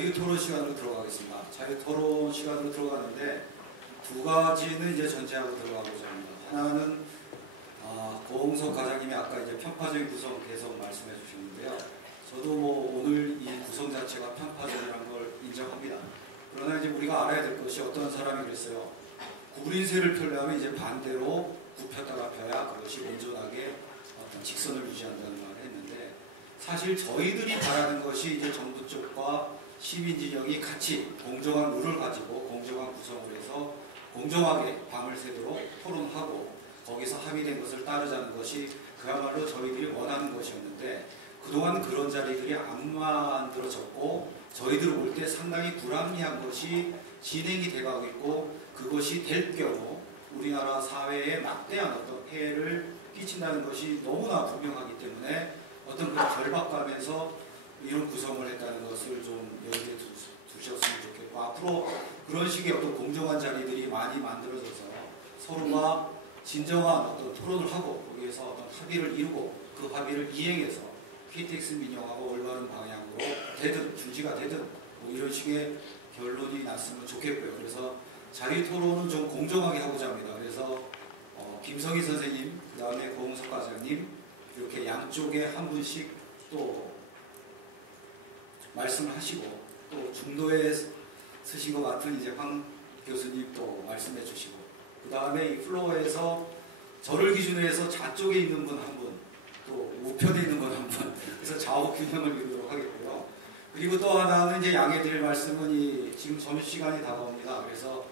자유토론 시간으로 들어가겠습니다. 자유토론 시간으로 들어가는데 두 가지는 이제 전제하고 들어가고자 합니다. 하나는 고홍석 과장님이 아까 이제 편파적인 구성 계속 말씀해 주셨는데요. 저도 뭐 오늘 이 구성 자체가 편파적이라는 걸 인정합니다. 그러나 이제 우리가 알아야 될 것이 어떤 사람이 그랬어요. 구부린세를 펴려면 이제 반대로 굽혔다가 펴야 그것이 온전하게 어떤 직선을 유지한다는 말을 했는데 사실 저희들이 바라는 것이 이제 정부 쪽과 시민 진영이 같이 공정한 룰을 가지고 공정한 구성을 해서 공정하게 밤을 새도록 토론하고 거기서 합의된 것을 따르자는 것이 그야말로 저희들이 원하는 것이었는데 그동안 그런 자리들이 안 만들어졌고 저희들 올 때 상당히 불합리한 것이 진행이 돼가고 있고 그것이 될 경우 우리나라 사회에 막대한 어떤 해를 끼친다는 것이 너무나 분명하기 때문에 어떤 그 절박감에서 이런 구성을 했다는 것을 좀 염두에 두셨으면 좋겠고 앞으로 그런 식의 어떤 공정한 자리들이 많이 만들어져서 서로가 진정한 어떤 토론을 하고 거기에서 어떤 합의를 이루고 그 합의를 이행해서 KTX 민영하고 올바른 방향으로 되든 중지가 되든 뭐 이런 식의 결론이 났으면 좋겠고요. 그래서 자유토론은 좀 공정하게 하고자 합니다. 그래서 김성희 선생님, 그 다음에 고홍석 과장님 이렇게 양쪽에 한 분씩 또 말씀을 하시고 또 중도에 쓰신 것 같은 이제 황 교수님 또 말씀해 주시고 그 다음에 이 플로어에서 저를 기준으로 해서 좌쪽에 있는 분 한 분 또 우편에 있는 분 한 분 그래서 좌우 균형을 이루도록 하겠고요. 그리고 또 하나는 이제 양해 드릴 말씀은 이 지금 점심시간이 다가옵니다. 그래서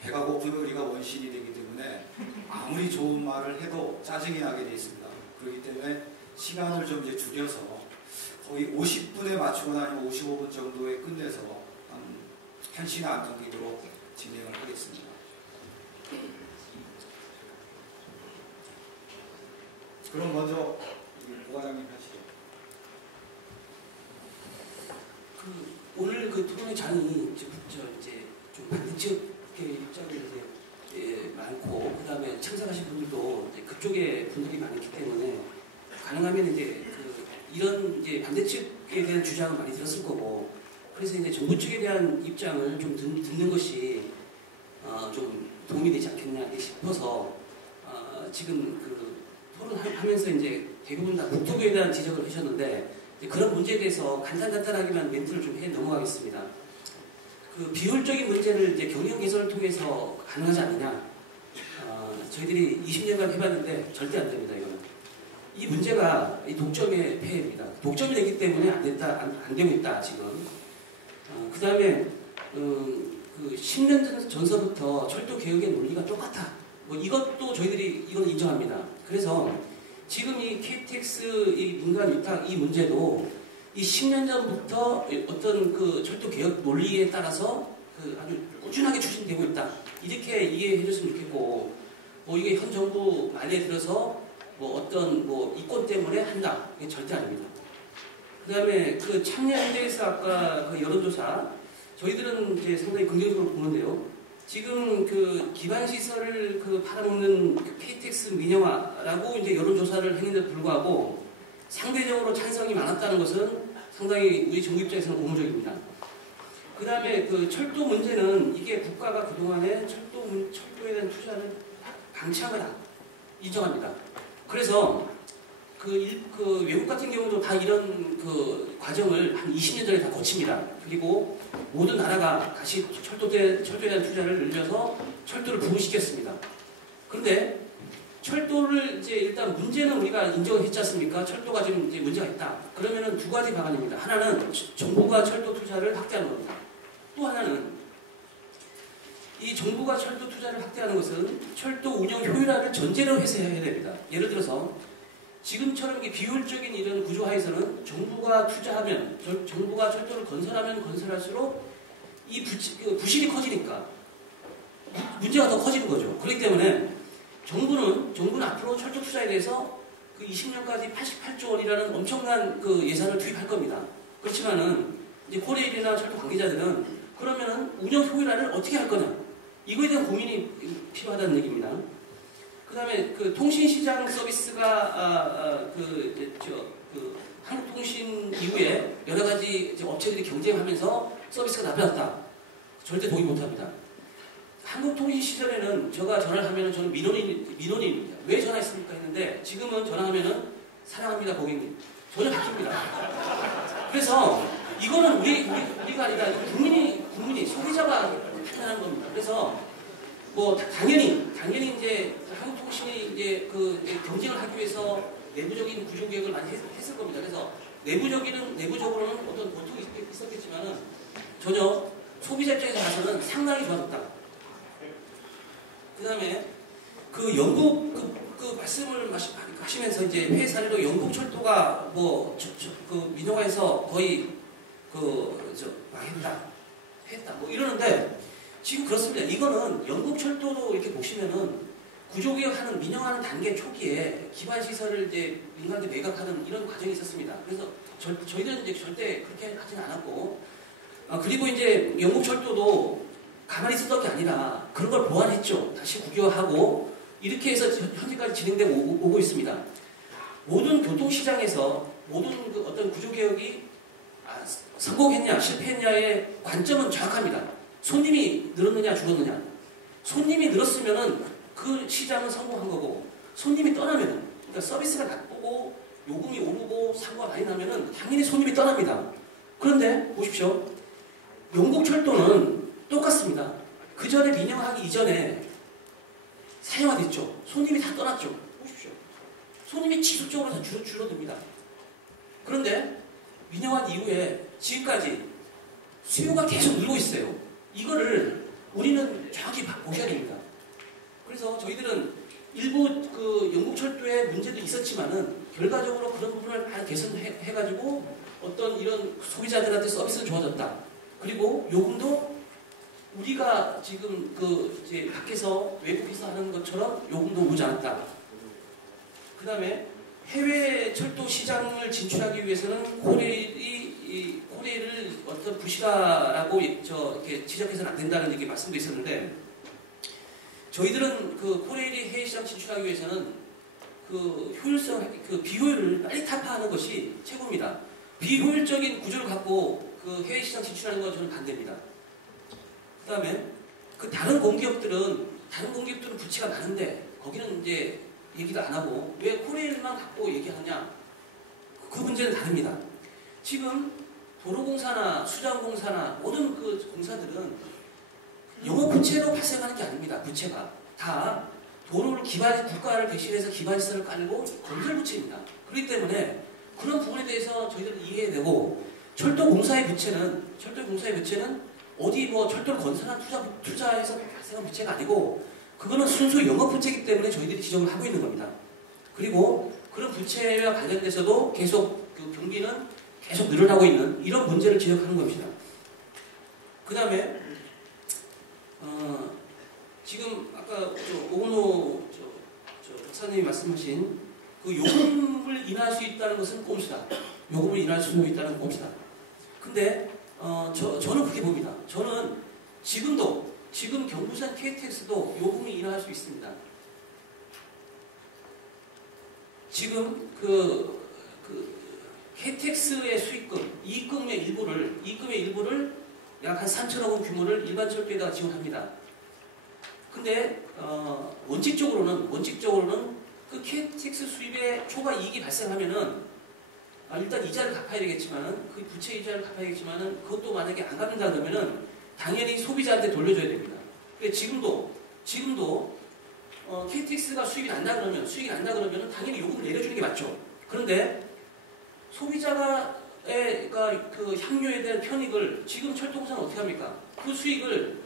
배가 고프면 우리가 원신이 되기 때문에 아무리 좋은 말을 해도 짜증이 나게 되어 있습니다. 그렇기 때문에 시간을 좀 이제 줄여서 거의 50분에 맞추거나 아니면 55분 정도에 끝내서 한 시간 안 넘기도록 진행을 하겠습니다. 그럼 먼저 고 과장님 하시죠. 오늘 그 토론의 장이 이제 좀 반대쪽의 입장이 이제 많고 그다음에 참석하신 분들도 이제 그쪽에 분들이 많기 때문에 가능하면 이제 이런 이제 반대측에 대한 주장을 많이 들었을 거고 그래서 이제 정부 측에 대한 입장을 좀 듣는 것이 좀 도움이 되지 않겠냐 싶어서 지금 그 토론하면서 이제 대부분 다 국토부에 대한 지적을 하셨는데 그런 문제에 대해서 간단하게만 멘트를 좀 해 넘어가겠습니다. 그 비효율적인 문제를 이제 경영 개선을 통해서 가능하지 않느냐? 저희들이 20년간 해봤는데 절대 안 됩니다. 이거는 이 문제가 이 독점의 폐해입니다. 독점이 되기 때문에 안 되고 있다 지금. 그 다음에 그 10년 전서부터 철도 개혁의 논리가 똑같아. 뭐 이것도 저희들이 이건 인정합니다. 그래서 지금 이 KTX 이 민간 위탁 이 문제도 이 10년 전부터 어떤 그 철도 개혁 논리에 따라서 그 아주 꾸준하게 추진되고 있다. 이렇게 이해해 줬으면 좋겠고, 뭐 이게 현 정부 말에 들어서 뭐 어떤 뭐 이권 때문에 한다. 이게 절대 아닙니다. 그 다음에 그 참여연대에서 아까 그 여론조사, 저희들은 이제 상당히 긍정적으로 보는데요. 지금 그 기반시설을 그 팔아먹는 그 KTX 민영화라고 이제 여론조사를 했는데도 불구하고 상대적으로 찬성이 많았다는 것은 상당히 우리 정부 입장에서는 고무적입니다. 그 다음에 그 철도 문제는 이게 국가가 그동안에 철도에 대한 투자를 방치한 거다. 인정합니다. 그래서 그 외국 같은 경우도 다 이런 그 과정을 한 20년 전에 다 거칩니다. 그리고 모든 나라가 다시 철도에 대한 투자를 늘려서 철도를 부흥시켰습니다. 그런데 철도를 이제 일단 문제는 우리가 인정을 했지 않습니까? 철도가 지금 이제 문제가 있다. 그러면은 두 가지 방안입니다. 하나는 정부가 철도 투자를 확대하는 겁니다. 또 하나는 이 정부가 철도 투자를 확대하는 것은 철도 운영 효율화를 전제로 해서 해야 됩니다. 예를 들어서 지금처럼 비효율적인 이런 구조하에서는 정부가 투자하면, 정부가 철도를 건설하면 건설할수록 이 부실이 커지니까 문제가 더 커지는 거죠. 그렇기 때문에 정부는 앞으로 철도 투자에 대해서 그 20년까지 88조 원이라는 엄청난 그 예산을 투입할 겁니다. 그렇지만은 이제 코레일이나 철도 관계자들은 그러면은 운영 효율화를 어떻게 할 거냐? 이거에 대한 고민이 필요하다는 얘기입니다. 그 다음에 그 통신시장 서비스가 한국통신 이후에 여러 가지 이제 업체들이 경쟁하면서 서비스가 나빠졌다. 절대 동의 못합니다. 한국통신 시절에는 제가 전화를 하면은 저는 민원인입니다. 왜 전화했습니까? 했는데 지금은 전화하면은 사랑합니다 고객님. 전혀 바뀝니다. 그래서 이거는 우리가 아니라 국민이 소비자가 판단하는 겁니다. 그래서 뭐 당연히 이제 한국통신이 이제 그 경쟁을 하기 위해서 내부적인 구조 개혁을 많이 했을 겁니다. 그래서 내부적으로는 어떤 고통이 있었겠지만은 전혀 소비자 입장에서 봐서는 상당히 좋아졌다. 그 다음에 그 영국 그 말씀을 하시면서 이제 회의 사례로 영국 철도가 뭐 그 민영화에서 거의 했다 뭐 이러는데 지금 그렇습니다. 이거는 영국 철도도 이렇게 보시면은 구조개혁하는 민영화하는 단계 초기에 기반 시설을 이제 민간한테 매각하는 이런 과정이 있었습니다. 그래서 저희들은 이제 절대 그렇게 하지는 않았고 그리고 이제 영국 철도도 가만히 있었던 게 아니라 그런 걸 보완했죠. 다시 국유화하고 이렇게 해서 현재까지 진행되고 오고 있습니다. 모든 교통시장에서 모든 그 어떤 구조개혁이 성공했냐 실패했냐의 관점은 정확합니다. 손님이 늘었느냐 줄었느냐. 손님이 늘었으면은 그 시장은 성공한 거고 손님이 떠나면은 그러니까 서비스가 나쁘고 요금이 오르고 사고가 많이 나면은 당연히 손님이 떠납니다. 그런데 보십시오. 영국 철도는 똑같습니다. 그 전에 민영화하기 이전에 사용화됐죠. 손님이 다 떠났죠. 보십시오. 손님이 지속적으로 다 줄어듭니다. 그런데 민영화 이후에 지금까지 수요가 계속 늘고 있어요. 이거를 우리는 정확히 보셔야 됩니다. 그래서 저희들은 일부 그 영국 철도에 문제도 있었지만은 결과적으로 그런 부분을 많이 개선해가지고 어떤 이런 소비자들한테 서비스는 좋아졌다. 그리고 요금도 우리가 지금 그 이제 밖에서 외국에서 하는 것처럼 요금도 오르지 않았다. 그 다음에 해외 철도 시장을 진출하기 위해서는 코레일을 어떤 부실화라고 이렇게 지적해서는 안 된다는 얘기 말씀도 있었는데 저희들은 그 코레일이 해외 시장 진출하기 위해서는 그 효율성, 그 비효율을 빨리 타파하는 것이 최고입니다. 비효율적인 구조를 갖고 그 해외 시장 진출하는 건 저는 반대입니다. 그 다음에 그 다른 공기업들은 부채가 많은데 거기는 이제 얘기도 안 하고 왜 코레일만 갖고 얘기하냐? 그 문제는 다릅니다. 지금 도로공사나 수장공사나 모든 그 공사들은 영업 부채로 발생하는 게 아닙니다. 부채가 다 도로를 국가를 대신해서 기반시설을 깔고 건설 부채입니다. 그렇기 때문에 그런 부분에 대해서 저희들은 이해해야 되고 철도공사의 부채는 어디 뭐 철도를 건설한 투자해서 발생한 부채가 아니고 그거는 순수 영업 부채이기 때문에 저희들이 지적을 하고 있는 겁니다. 그리고 그런 부채와 관련돼서도 계속 그 경비는 계속 늘어나고 있는 이런 문제를 지적하는 겁니다. 그 다음에 지금 아까 오은호 박사님이 말씀하신 그 요금을 인하할 수 있다는 것은 꼼수다. 요금을 인하할 수 있다는 꼼수다. 근데 저는 그렇게 봅니다. 저는 지금 경부선 KTX도 요금을 인하할 수 있습니다. 지금 그 KTX의 수익금, 이익금의 일부를 약 한 3천억 원 규모를 일반 철도에다가 지원합니다. 근데 원칙적으로는 그 KTX 수입에 초과 이익이 발생하면은 일단 이자를 갚아야 되겠지만은 그 부채 이자를 갚아야 되겠지만은 그것도 만약에 안 갚는다 그러면은 당연히 소비자한테 돌려줘야 됩니다. 근데 지금도 KTX가 수익이 난다 그러면 당연히 요금을 내려주는 게 맞죠. 그런데 소비자가 그 향료에 대한 편익을 지금 철도공사는 어떻게 합니까? 그 수익을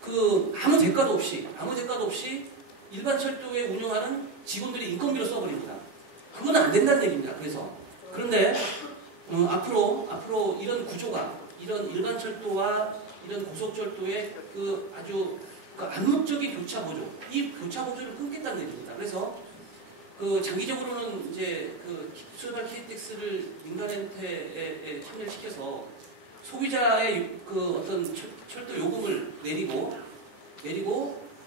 그 아무 대가도 없이 일반 철도에 운영하는 직원들이 인건비로 써버립니다. 그건 안 된다는 얘기입니다. 그런데 앞으로 이런 구조가 이런 일반 철도와 이런 고속철도의 그 아주 그 암묵적인 교차 보조, 이 교차 보조를 끊겠다는 얘기입니다. 그래서 그 장기적으로는 이제 그 수요발 KTX를 민간한테 참여를 시켜서 소비자의 그 어떤 철도 요금을 내리고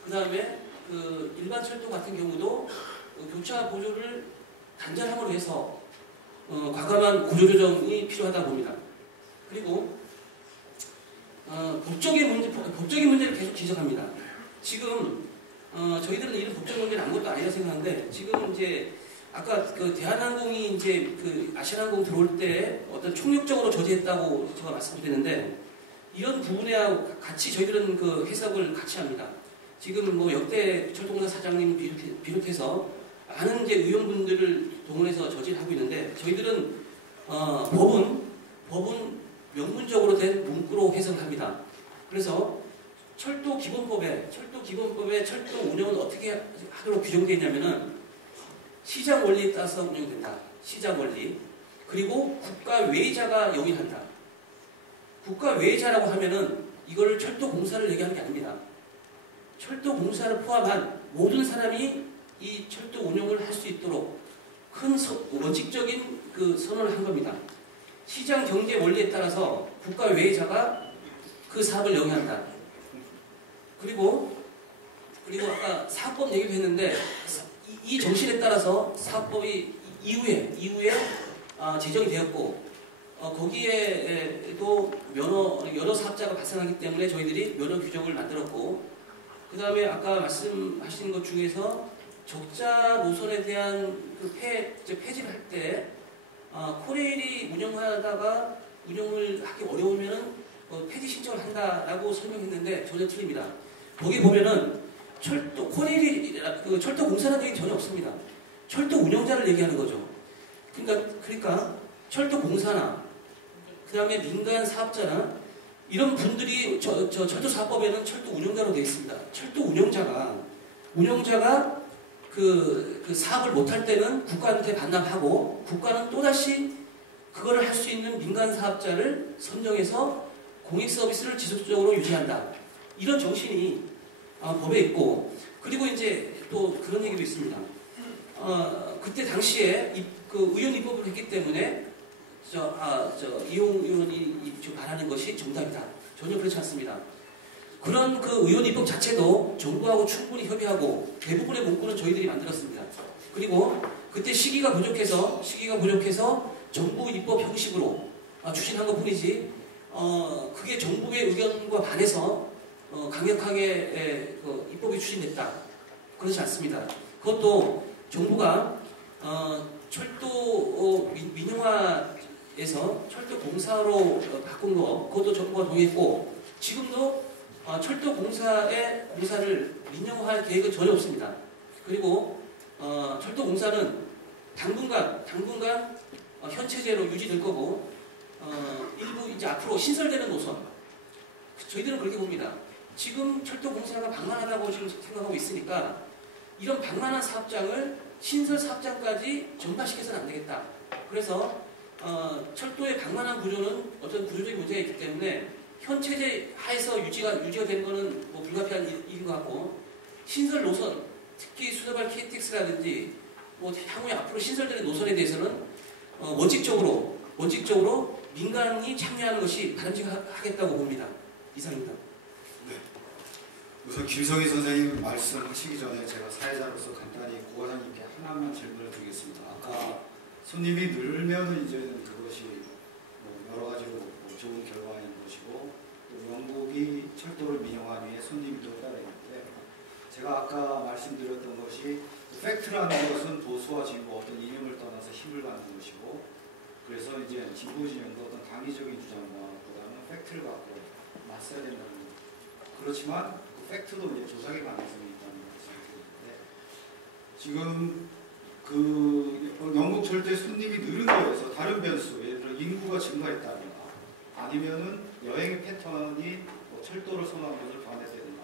그 다음에 그 일반 철도 같은 경우도 그 교차 보조를 단절함으로 해서 과감한 구조조정이 필요하다 봅니다. 그리고 법적인 문제를 계속 지적합니다. 지금 저희들은 이런 법적 문제는 아무것도 아니라 생각하는데 지금 이제 아까 그 대한항공이 이제 그 아시아나항공 들어올 때 어떤 총력적으로 저지했다고 제가 말씀드렸는데 이런 부분에 같이 저희들은 그 해석을 같이 합니다. 지금 뭐 역대 철도공사 사장님 비롯해서 많은 이제 의원분들을 동원해서 저지하고 있는데 저희들은 법은 명문적으로 된 문구로 해석합니다. 그래서 철도 기본법에 철도 운영은 어떻게 하도록 규정되어 있냐면은 시장 원리에 따라서 운영된다. 시장 원리. 그리고 국가 외자가 영위한다. 국가 외자라고 하면은 이걸 철도공사를 얘기하는 게 아닙니다. 철도공사를 포함한 모든 사람이 이 철도 운영을 할 수 있도록 큰 원칙적인 그 선언을 한 겁니다. 시장 경제 원리에 따라서 국가 외자가 그 사업을 영위한다. 그리고 아까 사업법 얘기도 했는데 이 정신에 따라서 사업법이 이후에 제정이 되었고 거기에도 여러 사업자가 발생하기 때문에 저희들이 면허 규정을 만들었고 그 다음에 아까 말씀하신 것 중에서 적자 노선에 대한 그 폐지를 할 때 코레일이 운영하다가 운영을 하기 어려우면은 폐지 신청을 한다라고 설명했는데 전혀 틀립니다. 거기 보면은 철도 공사라는 얘기 전혀 없습니다. 철도 운영자를 얘기하는 거죠. 그러니까 철도 공사나 그 다음에 민간 사업자나 이런 분들이 철도 사업법에는 철도 운영자로 되어 있습니다. 철도 운영자가 그 사업을 못할 때는 국가한테 반납하고 국가는 또다시 그거를 할 수 있는 민간 사업자를 선정해서 공익 서비스를 지속적으로 유지한다. 이런 정신이 법에 있고 그리고 이제 또 그런 얘기도 있습니다. 그때 당시에 그 의원 입법을 했기 때문에 이용 의원이 바라는 것이 정답이다. 전혀 그렇지 않습니다. 그런 그 의원 입법 자체도 정부하고 충분히 협의하고 대부분의 문구는 저희들이 만들었습니다. 그리고 그때 시기가 부족해서 정부 입법 형식으로 추진한 것 뿐이지 그게 정부의 의견과 반해서 강력하게 입법이 추진됐다. 그렇지 않습니다. 그것도 정부가 철도 민영화에서 철도 공사로 바꾼 거 그것도 정부가 동의했고 지금도 철도 공사를 민영화할 계획은 전혀 없습니다. 그리고 철도 공사는 당분간 현체제로 유지될 거고 일부 이제 앞으로 신설되는 노선 저희들은 그렇게 봅니다. 지금 철도 공사가 방만하다고 지금 생각하고 있으니까 이런 방만한 사업장을 신설 사업장까지 전파시켜서는 안 되겠다. 그래서 철도의 방만한 구조는 어떤 구조적인 문제가 있기 때문에 현체제 하에서 유지가 되는 것은 뭐 불가피한 일인 것 같고 신설 노선 특히 수서발 KTX라든지 뭐 향후에 앞으로 신설되는 노선에 대해서는 원칙적으로 민간이 참여하는 것이 바람직하겠다고 봅니다. 이상입니다. 네. 우선 김성희 선생님 말씀하시기 전에 제가 사회자로서 간단히 고 과장님께 하나만 질문을 드리겠습니다. 아까 손님이 늘면 이제는 그것이 여러 가지로 좋은 결과인 것이고 또 영국이 철도를 민영화한 위해 손님이 늘었다고 했는데 제가 아까 말씀드렸던 것이 팩트라는 것은 보수와 진보 어떤 이념을 떠나서 힘을 갖는 것이고 그래서 이제 진보 진영도 어떤 당위적인 주장보다는 팩트를 갖고 맞서야 된다는 것. 그렇지만 그 팩트도 이제 조작의 가능성이 있다는 말씀을 드리는데 지금 그 영국 철도의 손님이 늘은 거에서 다른 변수, 예를 들어 인구가 증가했다든가 아니면은 여행의 패턴이 뭐 철도를 선호하는 것을 반대되든가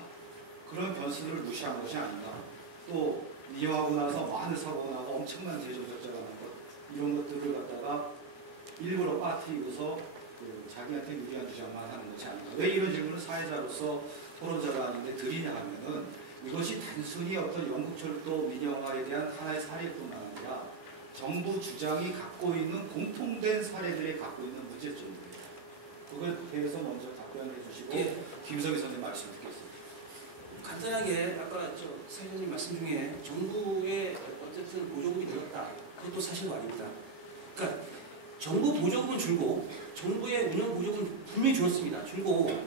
그런 변수를 무시한 것이 아닌가. 또 민영하고 나서 많은 사고가 나고 엄청난 재정적자가 나고 이런 것들을 갖다가 일부러 빠뜨리고서 그 자기한테 유리한 주장만 하는 것이 아닌가. 왜 이런 질문을 사회자로서 토론자가 아닌데 드리냐 하면은 이것이 단순히 어떤 영국철도 민영화에 대한 하나의 사례뿐만 아니라 정부 주장이 갖고 있는 공통된 사례들이 갖고 있는 문제점입니다. 그거에 대해서 먼저 답변해 주시고 예. 김성희 선생님 말씀 듣겠습니다. 간단하게 아까 사회자님 말씀 중에 정부의 어쨌든 보조금이 늘었다. 그것도 사실은 아닙니다. 그러니까 정부 보조금은 줄고 정부의 운영 보조금은 분명히 줄었습니다. 줄고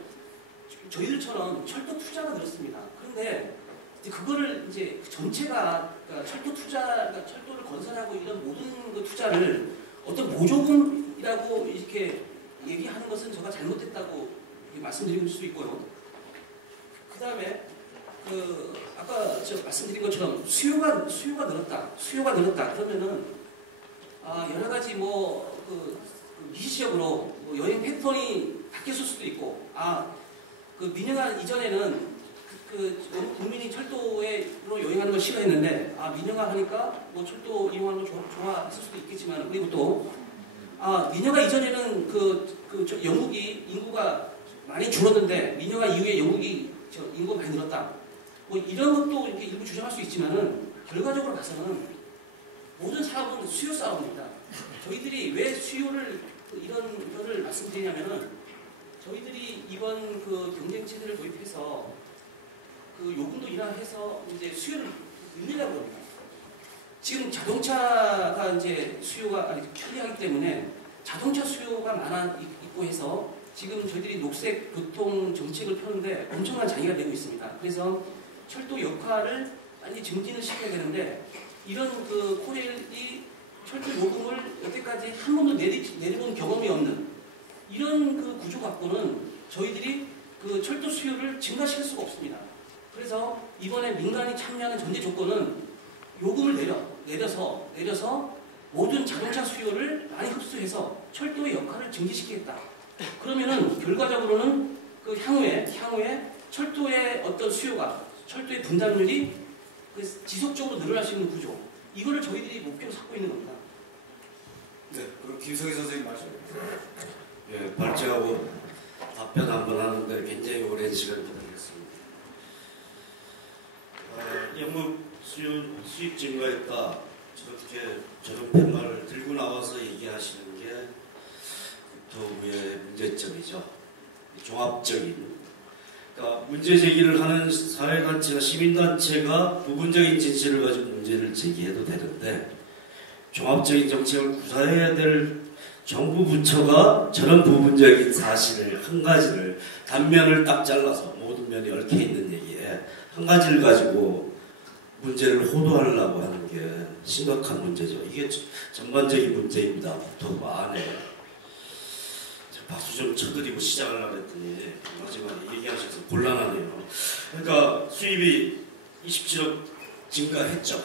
저희들처럼 철도 투자가 늘었습니다. 그런데 이제 그거를 이제 전체가 그러니까 철도 투자, 그러니까 철도를 건설하고 이런 모든 그 투자를 어떤 보조금이라고 이렇게 얘기하는 것은 제가 잘못됐다고 말씀드릴 수 있고요. 그 다음에 아까 제가 말씀드린 것처럼 수요가 늘었다. 그러면은 여러 가지 미시적으로 여행 패턴이 바뀌었을 수도 있고 민영화 이전에는 국민이 철도로 여행하는 걸 싫어했는데 민영화 하니까 철도 이용하는 거 좋아했을 수도 있겠지만 그리고 또 민영화 이전에는 영국이 인구가 많이 줄었는데 민영화 이후에 영국이 인구가 많이 늘었다. 이런 것도 이렇게 일부 주장할 수 있지만은 결과적으로 봐서는 모든 사업은 수요 싸움입니다. 저희들이 왜 수요를 이런 거를 말씀드리냐면은 저희들이 이번 경쟁 체제를 도입해서 요금도 인하해서 이제 수요를 늘리려고 합니다. 지금 자동차가 이제 수요가 편리하기 때문에 자동차 수요가 많아 있고 해서 지금 저희들이 녹색 교통 정책을 펴는데 엄청난 장애가 되고 있습니다. 그래서 철도 역할을 많이 증진을 시켜야 되는데 이런 코레일이 철도 요금을 여태까지 한 번도 내려본 경험이 없는 이런 구조 갖고는 저희들이 철도 수요를 증가시킬 수가 없습니다. 그래서 이번에 민간이 참여하는 전제 조건은 요금을 내려서 모든 자동차 수요를 많이 흡수해서 철도의 역할을 증진시키겠다. 그러면은 결과적으로는 향후에 철도의 어떤 수요가 철도의 분담률이 지속적으로 늘어날 수 있는 구조 이거를 저희들이 목표로 삼고 있는 겁니다. 네, 그럼 김성희 선생님 말씀. 예, 발제하고 답변 한번 하는데 굉장히 오랜 시간을 기다리겠습니다. 영국 수입 증가했다. 저런 팻말을 들고 나와서 얘기하시는 게 국토부의 문제점이죠. 종합적인. 그러니까 문제 제기를 하는 사회단체가 시민단체가 부분적인 진실을 가지고 문제를 제기해도 되는데 종합적인 정책을 구사해야 될 정부 부처가 저런 부분적인 사실을 한 가지를 단면을 딱 잘라서 모든 면이 얽혀 있는 얘기에 한 가지를 가지고 문제를 호도하려고 하는 게 심각한 문제죠. 이게 전반적인 문제입니다. 국토부 안에. 박수 좀 쳐드리고 시작을 하랬더니 마지막에 얘기하셔서 곤란하네요. 그러니까 수입이 27억 증가했죠.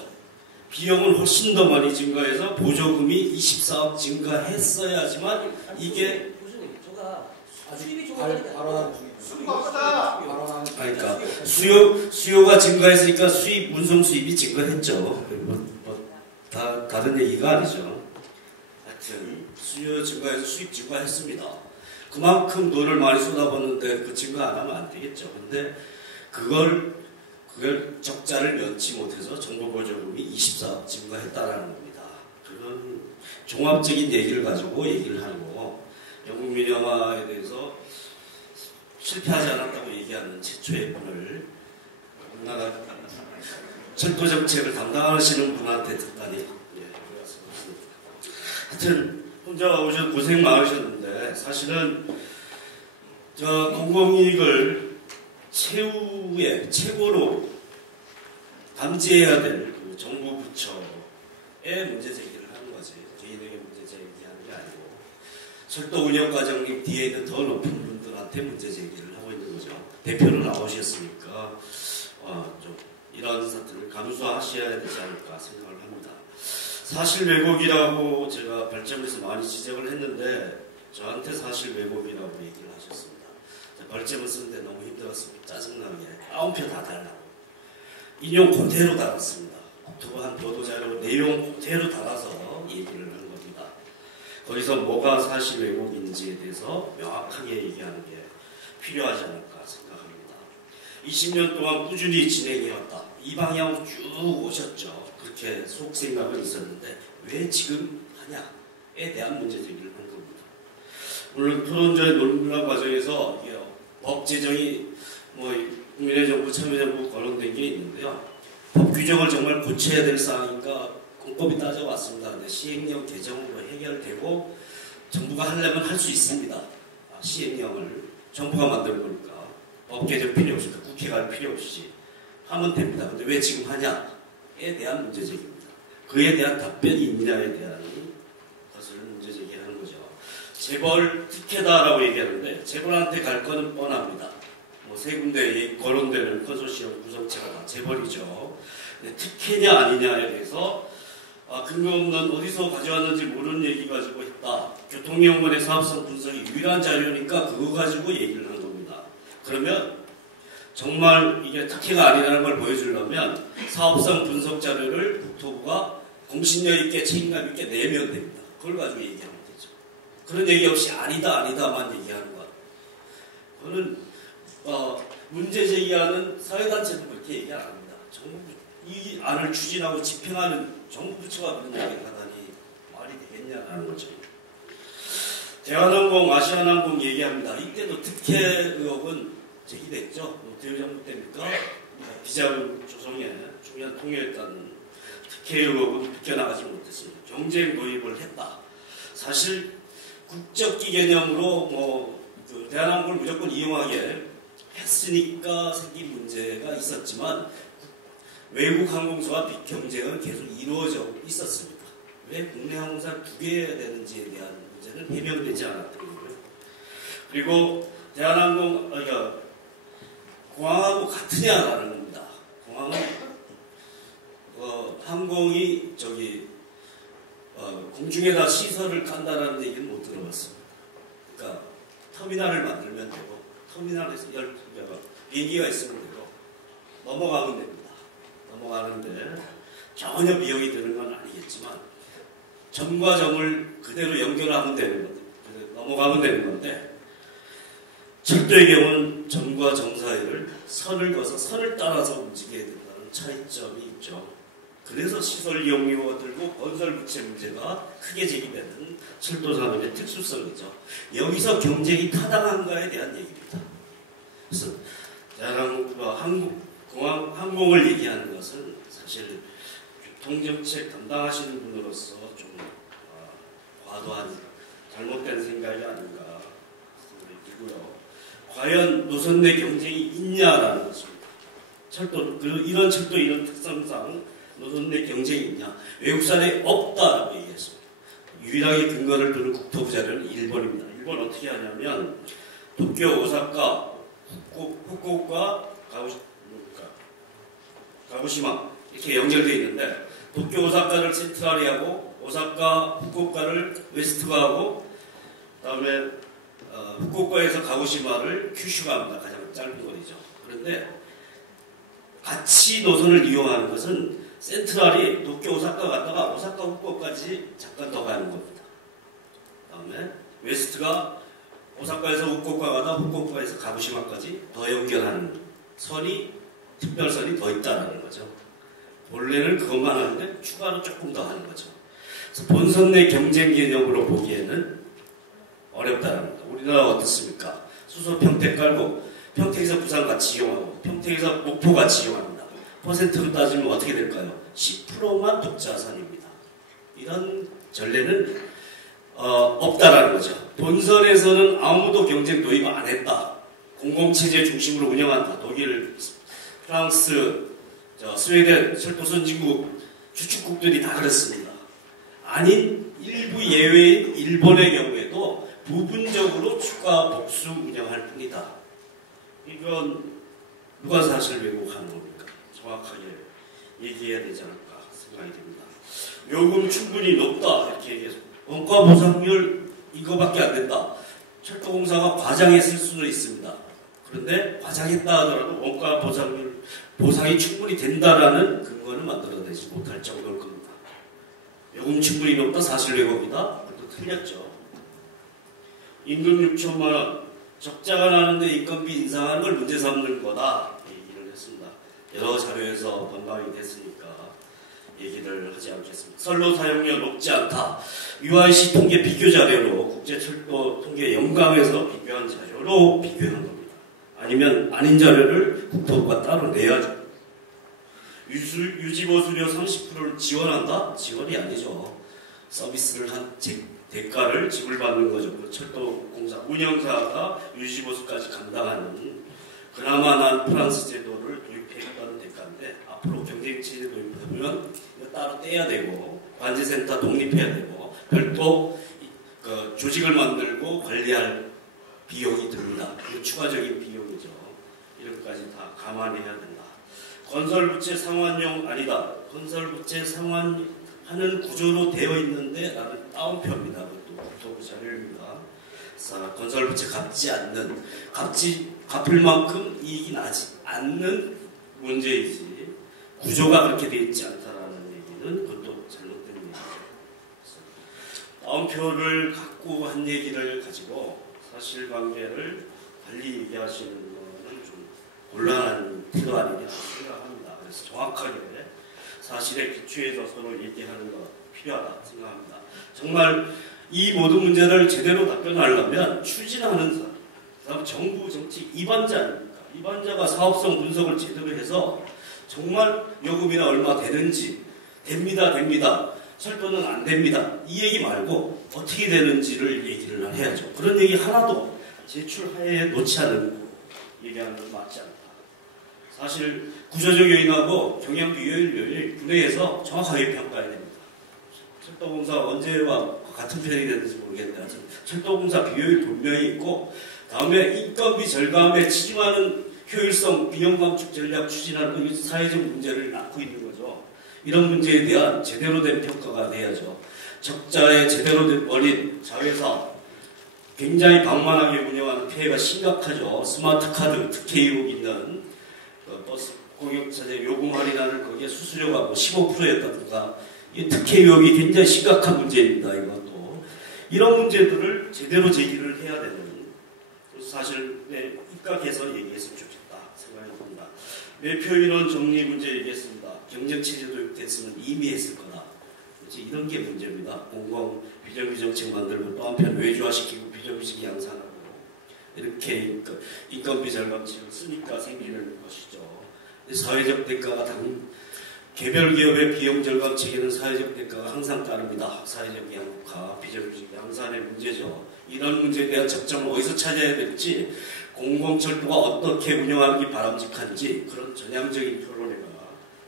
비용은 훨씬 더 많이 증가해서 보조금이 24억 증가했어야지만 이게 수입이 그러니까 수요가 증가했으니까 운송 수입이 증가했죠. 다른 얘기가 아니죠. 하여튼 수요 증가해서 수입 증가했습니다. 그만큼 돈을 많이 쏟아붓는데 그 증가 안 하면 안 되겠죠. 근데 그걸 적자를 면치 못해서 정부 보조금이 24억 증가했다라는 겁니다. 그건 종합적인 얘기를 가지고 얘기를 하는 거고 영국 민영화에 대해서 실패하지 않았다고 얘기하는 최초의 분을 우리나라 철도 정책을 담당하시는 분한테 듣다니 하여튼 혼자 오셔서 고생 많으셨는데 사실은 공공이익을 최고로 감지해야 될 정부 부처의 문제 제기를 하는 거지. 개인에게 문제 제기하는 게 아니고 철도 운영 과정님 뒤에 있는 더 높은 분들한테 문제 제기를 하고 있는 거죠. 대표로 나오셨으니까 좀 이런 사태를 감수하셔야 되지 않을까 생각을 합니다. 사실 왜곡이라고 제가 발제문에서 많이 지적을 했는데 저한테 사실 왜곡이라고 얘기를 하셨습니다. 발제문 쓰는데 너무 힘들었습니다. 짜증나게 9표 다 달라고 인용 그대로 달았습니다. 국토부 한 보도자료 내용 그대로 달아서 얘기를 한 겁니다. 거기서 뭐가 사실 왜곡인지에 대해서 명확하게 얘기하는 게 필요하지 않을까 생각합니다. 20년 동안 꾸준히 진행해왔다. 이 방향으로 쭉 오셨죠. 그렇게 속생각은 있었는데 왜 지금 하냐에 대한 문제 제기를 한 겁니다. 오늘 토론자의 논란 과정에서 법 제정이 국민의 정부, 참여정부 거론된 게 있는데요. 법 규정을 정말 고쳐야 될 사항인가 꼼꼼히 따져봤습니다. 근데 시행령 개정으로 해결되고 정부가 하려면 할 수 있습니다. 시행령을 정부가 만들 거니까 법 개정 필요 없이 국회 갈 필요 없이 하면 됩니다. 근데 왜 지금 하냐에 대한 문제 제기입니다. 그에 대한 답변이 있느냐에 대한 것을 문제 제기하는 거죠. 재벌 특혜다라고 얘기하는데 재벌한테 갈 거는 뻔합니다. 뭐 세 군데 거론되는 컨소시엄 구성체가 다 재벌이죠. 근데 특혜냐 아니냐에 대해서 근거 없는 어디서 가져왔는지 모르는 얘기 가지고 했다. 교통연구원의 사업성 분석이 유일한 자료니까 그거 가지고 얘기를 한 겁니다. 그러면 정말 이게 특혜가 아니라는 걸 보여주려면 사업성 분석 자료를 국토부가 공신력 있게 책임감 있게 내면 됩니다. 그걸 가지고 얘기하면 되죠. 그런 얘기 없이 아니다만 얘기하는 것. 그거는 문제 제기하는 사회단체도 그렇게 얘기 안 합니다. 정부 이 안을 추진하고 집행하는 정부 부처가 그런 얘기를 하다니 말이 되겠냐라는 거죠. 대한항공, 아시아나항공 얘기합니다. 이때도 특혜 의혹은 제기됐죠. 노태우 정부 때입니까? 비자금 조성에 중요한 통일했다는 특혜 의혹은 비껴나가지 못했습니다. 경쟁 도입을 했다. 사실 국적기 개념으로 대한항공을 무조건 이용하게 했으니까 생긴 문제가 있었지만 외국 항공사와 빅경쟁은 계속 이루어져 있었습니다. 왜 국내 항공사 두 개 해야 되는지에 대한 문제는 해명되지 않았던 거고요. 그리고 대한항공 공항하고 같으냐라는 겁니다. 공항은 항공이 공중에다 시설을 깐다라는 얘기는 못 들어봤습니다. 그러니까 터미널을 만들면 되고 터미널에서 비행기가 있으면 되고 넘어가면 됩니다. 넘어가는데 전혀 비용이 드는 건 아니겠지만 점과 점을 그대로 연결하면 되는 건데 넘어가면 되는 건데 철도의 경우는 점과 점 사이를 선을 그어서 선을 따라서 움직여야 된다는 차이점이 있죠. 그래서 시설 이용료가 들고 건설 부채 문제가 크게 제기되는 철도 산업의 특수성이죠. 여기서 경쟁이 타당한가에 대한 얘기입니다. 그래서 항공을 얘기하는 것은 사실 교통정책 담당하시는 분으로서 좀 과도한 잘못된 생각이 아닌가 생각이고요. 과연 노선 내 경쟁이 있냐라는 것입니다. 이런 철도 이런 특성상 노선 내 경쟁이 있냐? 외국산에 없다라고 얘기했습니다. 유일하게 근거를 두는 국토부 자료는 일본입니다. 일본 어떻게 하냐면 도쿄, 오사카, 후쿠오카, 가고시마 이렇게 연결되어 있는데 도쿄, 오사카를 센트럴이 하고 오사카, 후쿠오카를 웨스트가 하고 그다음에 후쿠오카에서 가고시마를 큐슈가 합니다. 가장 짧은 거리죠. 그런데 같이 노선을 이용하는 것은 센트럴이 도쿄, 오사카 갔다가 오사카, 후쿠오카까지 잠깐 더 가는 겁니다. 그다음에 웨스트가 오사카에서 후쿠오카 가다 후쿠오카에서 가고시마까지 더 연결하는 특별선이 더 있다는 거죠. 본래는 그것만 하는데 추가로 조금 더 하는 거죠. 그래서 본선 내 경쟁 개념으로 보기에는 어렵다는 겁니다. 우리나라 어떻습니까? 수소 평택 깔고 평택에서 부산 같이 이용하고 평택에서 목포 같이 이용합니다. 퍼센트로 따지면 어떻게 될까요? 10%만 독자산입니다. 이런 전례는 없다라는 거죠. 본선에서는 아무도 경쟁 도입 안 했다. 공공체제 중심으로 운영한다. 독일, 프랑스, 스웨덴, 철도 선진국, 주축국들이 다 그렇습니다. 아닌 일부 예외인 일본의 경우에도 부분적으로 추가 복수 운영할 뿐이다. 이건 누가 사실 왜곡하는 겁니까? 정확하게 얘기해야 되지 않을까 생각이 됩니다. 요금 충분히 높다 이렇게 얘기해서 원가 보상률 이거밖에 안 된다. 철도공사가 과장했을 수도 있습니다. 그런데 과장했다 하더라도 원가 보상이 충분히 된다라는 근거는 만들어내지 못할 정도일 겁니다. 요금 충분히 높다 사실 왜곡이다. 그것도 틀렸죠. 임금 6천만 원 적자가 나는데 인건비 인상하는 걸 문제 삼는 거다 얘기를 했습니다. 여러 자료에서 번방이 됐으니까 얘기를 하지 않겠습니다. 선로 사용료 높지 않다. UIC 통계 비교 자료로 국제철도 통계 영광에서 비교한 자료로 비교한 겁니다. 아니면 아닌 자료를 국토부가 따로 내야죠. 유지보수료 30%를 지원한다? 지원이 아니죠. 서비스를 대가를 지불받는 거죠. 그 철도공사 운영사가 유지보수까지 감당하는 그나마 난 프랑스 제도를 도입했던 대가인데 앞으로 경쟁체제 도입하면 이거 따로 떼야 되고 관제센터 독립해야 되고 별도 그 조직을 만들고 관리할 비용이 듭니다. 이거 추가적인 비용이죠. 이런 것까지 다 감안해야 된다. 건설부채 상환용 아니다. 건설부채 상환하는 구조로 되어 있는데 나는 따옴표입니다. 그것도 국토부 자료입니다. 건설부채 갚을 만큼 이익이 나지 않는 문제이지 구조가 그렇게 되어 있지 않다라는 얘기는 그것도 잘못된 얘기죠. 따옴표를 갖고 한 얘기를 가지고 사실관계를 달리 얘기하시는 거는 좀 곤란한 태도 아니냐 생각합니다. 그래서 정확하게 사실에 기초해서 서로 얘기하는 거 필요하다 생각합니다. 정말 이 모든 문제를 제대로 답변하려면 추진하는 사람, 정부 정책 입안자입니까? 입안자가 사업성 분석을 제대로 해서 정말 요금이나 얼마 되는지 됩니다. 철도는 안 됩니다. 이 얘기 말고 어떻게 되는지를 얘기를 해야죠. 그런 얘기 하나도 제출하에 놓지 않고 얘기하는 건 맞지 않다. 사실 구조적 요인하고 경영 비효율 분해해서 정확하게 평가해야 됩니다. 철도공사 언제와 같은 편이 되는지 모르겠는데 철도공사 비효율 분명히 있고 다음에 인건비 절감에 치중하는 효율성 균형 감축 전략 추진하는 사회적 문제를 낳고 있는 거죠. 이런 문제에 대한 제대로 된 평가가 돼야죠. 적자의 제대로 된 원인, 자회사 굉장히 방만하게 운영하는 피해가 심각하죠. 스마트 카드 특혜 의혹 있는 버스 공영차제 요금 할인하는 거기에 수수료가 15%였다든가 이 특혜 의혹이 굉장히 심각한 문제입니다. 이것도 이런 문제들을 제대로 제기를 해야 되는 사실 입각해서 얘기했으면 좋겠다 생각이 듭니다. 매표 인원 정리 문제 얘기했습니다. 경쟁체제 도입됐으면 이미 했을 거다. 이런 게 문제입니다. 공공 비정규 정책 만들고 또 한편 외주화시키고 비정규직 양산하고 이렇게 인건비 절감책을 쓰니까 생기는 것이죠. 사회적 대가가 개별 기업의 비용 절감책에는 사회적 대가가 항상 따릅니다. 사회적 양극화, 비정규직 양산의 문제죠. 이런 문제에 대한 적정을 어디서 찾아야 될지 공공철도가 어떻게 운영하기 바람직한지 그런 전향적인 토론회가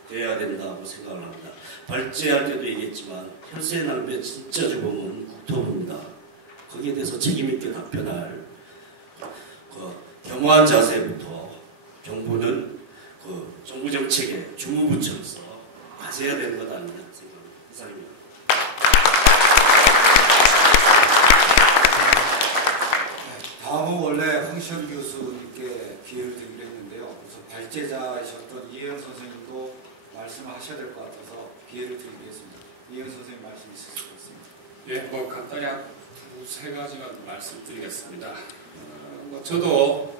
돼야 된다고 생각을 합니다. 발제할 때도 얘기했지만 혈세 낭비의 진짜 주범은 국토부입니다. 거기에 대해서 책임있게 답변할 겸허한 자세부터 정부는 정부 정책의 주무부처로서 가져야 되는 것 아니냐 생각합니다. 이상입니다. 다음은 원래 황시현 교수님께 기회를 드리려 했는데요. 그래서 발제자이셨던 이혜영 선생님도 말씀을 하셔야 될 것 같아서 기회를 드리겠습니다. 이혜영 선생님 말씀 있으실 것 같습니다. 예, 간단히 두세 가지만 말씀드리겠습니다. 저도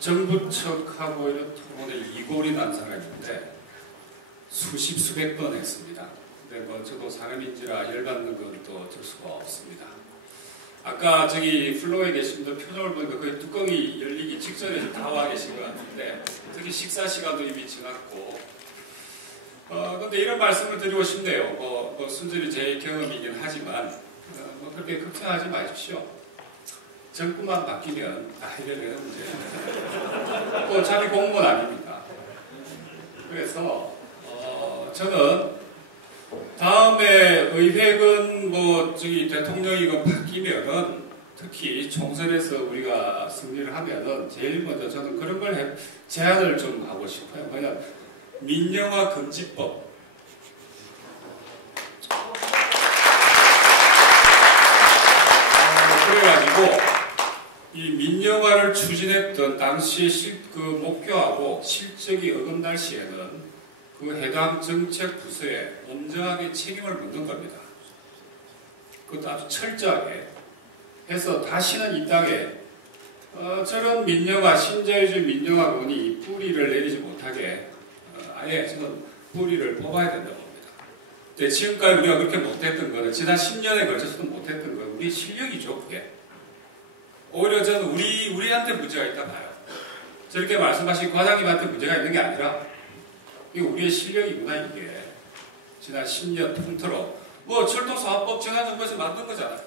정부 측하고 이런 토론에 이골이 난 사람이 있는데 수백 번 했습니다. 근데 저도 사람인지라 열받는 건 또 어쩔 수가 없습니다. 아까 저기 플로어에 계신 분들 표정을 보니까 거의 뚜껑이 열리기 직전에 다 와 계신 것 같은데 특히 식사 시간도 이미 지났고 근데 이런 말씀을 드리고 싶네요. 순전히 제 경험이긴 하지만 그렇게 걱정하지 마십시오. 정부만 바뀌면 다 해결되는 문제입니다. 또 자기 공무원 아닙니까? 그래서 저는 다음에 의회군 대통령이건 바뀌면은 특히 총선에서 우리가 승리를 하면은 제일 먼저 저는 그런 걸 제안을 좀 하고 싶어요. 뭐냐 민영화 금지법. 그래가지고 이 민영화를 추진했던 당시의 목표하고 실적이 어긋날 시에는 그 해당 정책 부서에 엄정하게 책임을 묻는 겁니다. 그것도 아주 철저하게 해서 다시는 이 땅에 저런 민영화, 신자유주의 민영화군이 뿌리를 내리지 못하게 아예 저는 뿌리를 뽑아야 된다고 봅니다. 근데 지금까지 우리가 그렇게 못했던 거는 지난 10년에 걸쳐서도 못했던 건 우리 실력이죠. 그게. 오히려 저는 우리한테 문제가 있다 봐요. 저렇게 말씀하신 과장님한테 문제가 있는 게 아니라 이게 우리의 실력이구나 이게. 지난 10년 통틀어 철도사업법 지난 정부에서 만든 거잖아요.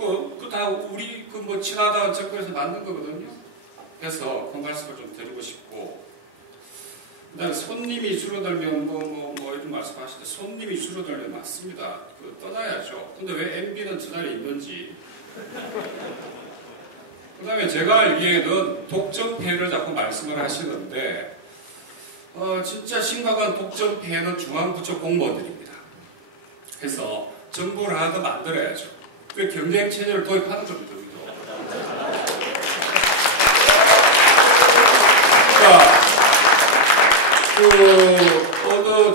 그 다 우리 그 뭐 지나다 정권에서 만든 거거든요. 그래서 그 말씀을 좀 드리고 싶고, 그다음에 손님이 줄어들면 뭐 이런 말씀하시는데 손님이 줄어들면 맞습니다. 그 떠나야죠. 근데 왜 MB는 저 자리에 있는지. 그다음에 제가 알기에는 독점 폐해를 자꾸 말씀을 하시는데 진짜 심각한 독점 폐해는 중앙부처 공무원들입니다. 그래서 정보를 하나 더 만들어야죠. 그 경쟁 체제를 도입하는 겁니다.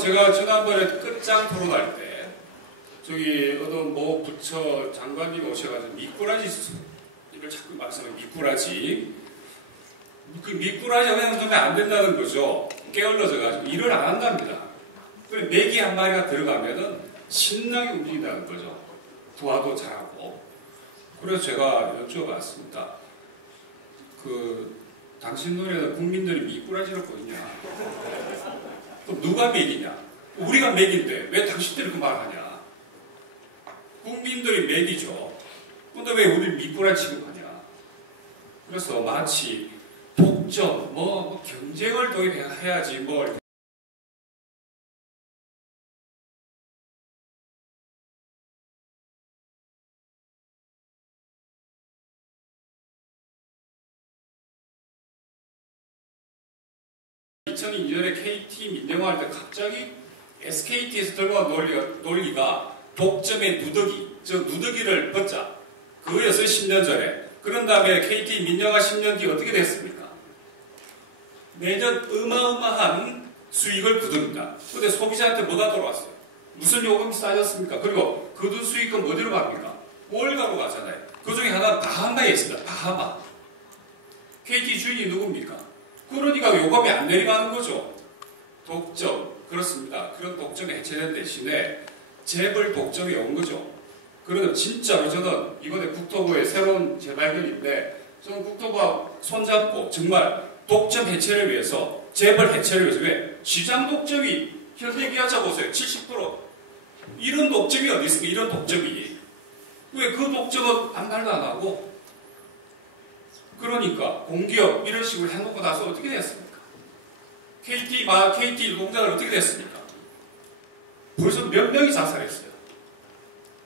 제가 지난번에 끝장 토론할 때 저기 어떤 뭐 부처 장관님 오셔가지고 미꾸라지 이걸 자꾸 말씀해 미꾸라지 그 미꾸라지 그냥 두면 안 된다는 거죠. 게을러져가지고 일을 안 한답니다. 그래 메기 한 마리가 들어가면은 신나게 움직인다는 거죠. 부하도 잘하고. 그래서 제가 여쭤봤습니다. 당신 눈에는 국민들이 미꾸라지를 보이냐? 그럼 누가 맥이냐? 우리가 맥인데 왜 당신들이 그 말을 하냐? 국민들이 맥이죠. 근데 왜 우리 미꾸라지 취급하냐? 그래서 마치 독점, 경쟁을 도입해야지 뭘. (2002년에) KT 민영화할 때 갑자기 SKT에서 들어간 논리가 독점의 누더기, 즉 누더기를 벗자. 그거였어요 10년 전에. 그런 다음에 KT 민영화 10년 뒤 어떻게 됐습니까? 매년 어마어마한 수익을 거둡니다. 그런데 소비자한테 뭐가 돌아왔어요? 무슨 요금이 쌓였습니까? 그리고 거둔 수익은 어디로 갑니까? 월가로 가잖아요. 그 중에 하나 바하마에 있습니다. 바하마. KT 주인이 누굽니까? 그러니까 요금이 안 내려가는 거죠. 독점. 그렇습니다. 그런 독점이 해체된 대신에 재벌 독점이 온 거죠. 그래서 진짜로 저는 이번에 국토부의 새로운 재발견인데 저는 국토부와 손잡고 정말 독점 해체를 위해서 재벌 해체를 위해서 왜? 시장 독점이 현대기아차 보세요. 70% 이런 독점이 어디 있습니까? 이런 독점이. 왜 그 독점은 반발도 안 하고 그러니까 공기업 이런 식으로 해놓고 나서 어떻게 됐습니까? KT 노동자들 어떻게 됐습니까? 벌써 몇 명이 자살했어요.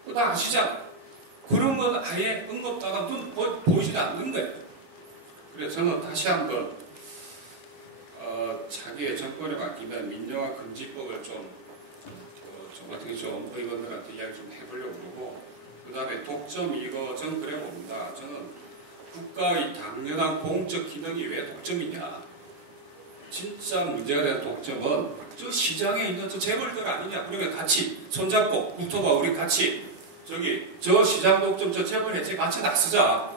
그거 다 아시잖아요. 그런 건 아예 언급다가 눈 보이지도 않는 거예요. 그래서 저는 다시 한번 자기의 정권에 맡기면 민영화 금지법을 좀 어떻게 좀 의원들한테 이야기 좀 해보려고 그러고 그 다음에 독점 이거 저는 그래 봅니다. 저는 국가의 당연한 공적 기능이 왜 독점이냐? 진짜 문제가 된 독점은 저 시장에 있는 저 재벌들 아니냐? 그러면 같이 손잡고 국토부와 우리 같이 저 시장 독점 저 재벌 해체 같이 나서자.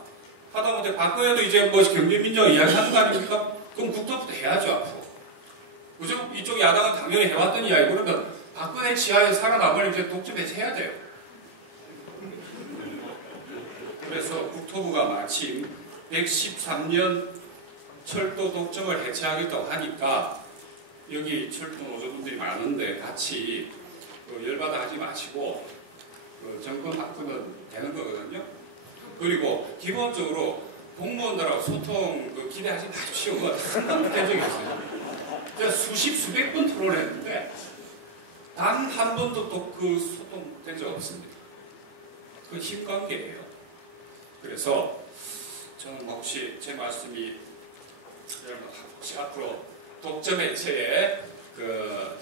하다못해 박근혜도 이제 뭐 경제민주화 이야기하는 거 아닙니까? 그럼 국토부도 해야죠 앞으로. 그죠? 이쪽 야당은 당연히 해왔던 이야기. 그러면 박근혜 지하에 살아남을 이제 독점 해체해야 돼요. 그래서 국토부가 마침 113년 철도 독점을 해체하겠다고 하니까 여기 철도 노조분들이 많은데 같이 열받아 하지 마시고 정권 바꾸면 되는 거거든요. 그리고 기본적으로 공무원들하고 소통 기대하지 마십시오. 한 번도 된 적이 없어요. 제가 수백 번 토론했는데 단 한 번도 또 그 소통 된 적 없습니다. 그건 힘관계예요. 그래서 저는 혹시 제 말씀이 여러분 혹시 앞으로 독점 해체에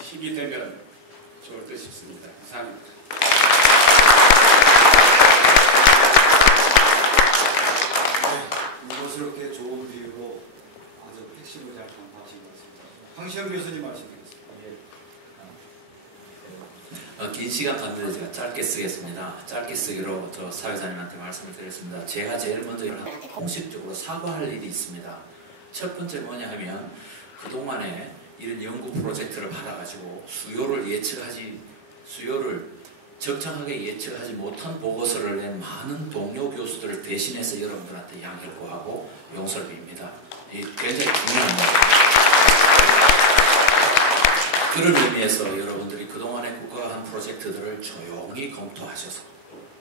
힘이 되면 좋을 듯 싶습니다. 감사합니다. 네, 이것스럽게 좋은 비유로 아주 핵심을 잘 강조하신 것 같습니다. 황시영 교수님 말씀드리겠습니다. 긴 시간 가는데 제가 짧게 쓰겠습니다. 짧게 쓰기로 저 사회자님한테 말씀을 드렸습니다. 제가 제일 먼저 공식적으로 사과할 일이 있습니다. 첫 번째 뭐냐 하면 그동안에 이런 연구 프로젝트를 받아가지고 수요를 적정하게 예측하지 못한 보고서를 낸 많은 동료 교수들을 대신해서 여러분들한테 양해를 구하고 용서를 빕니다. 굉장히 중요합니다. 그런 의미에서 여러분들이 그동안에 국가가 한 프로젝트들을 조용히 검토하셔서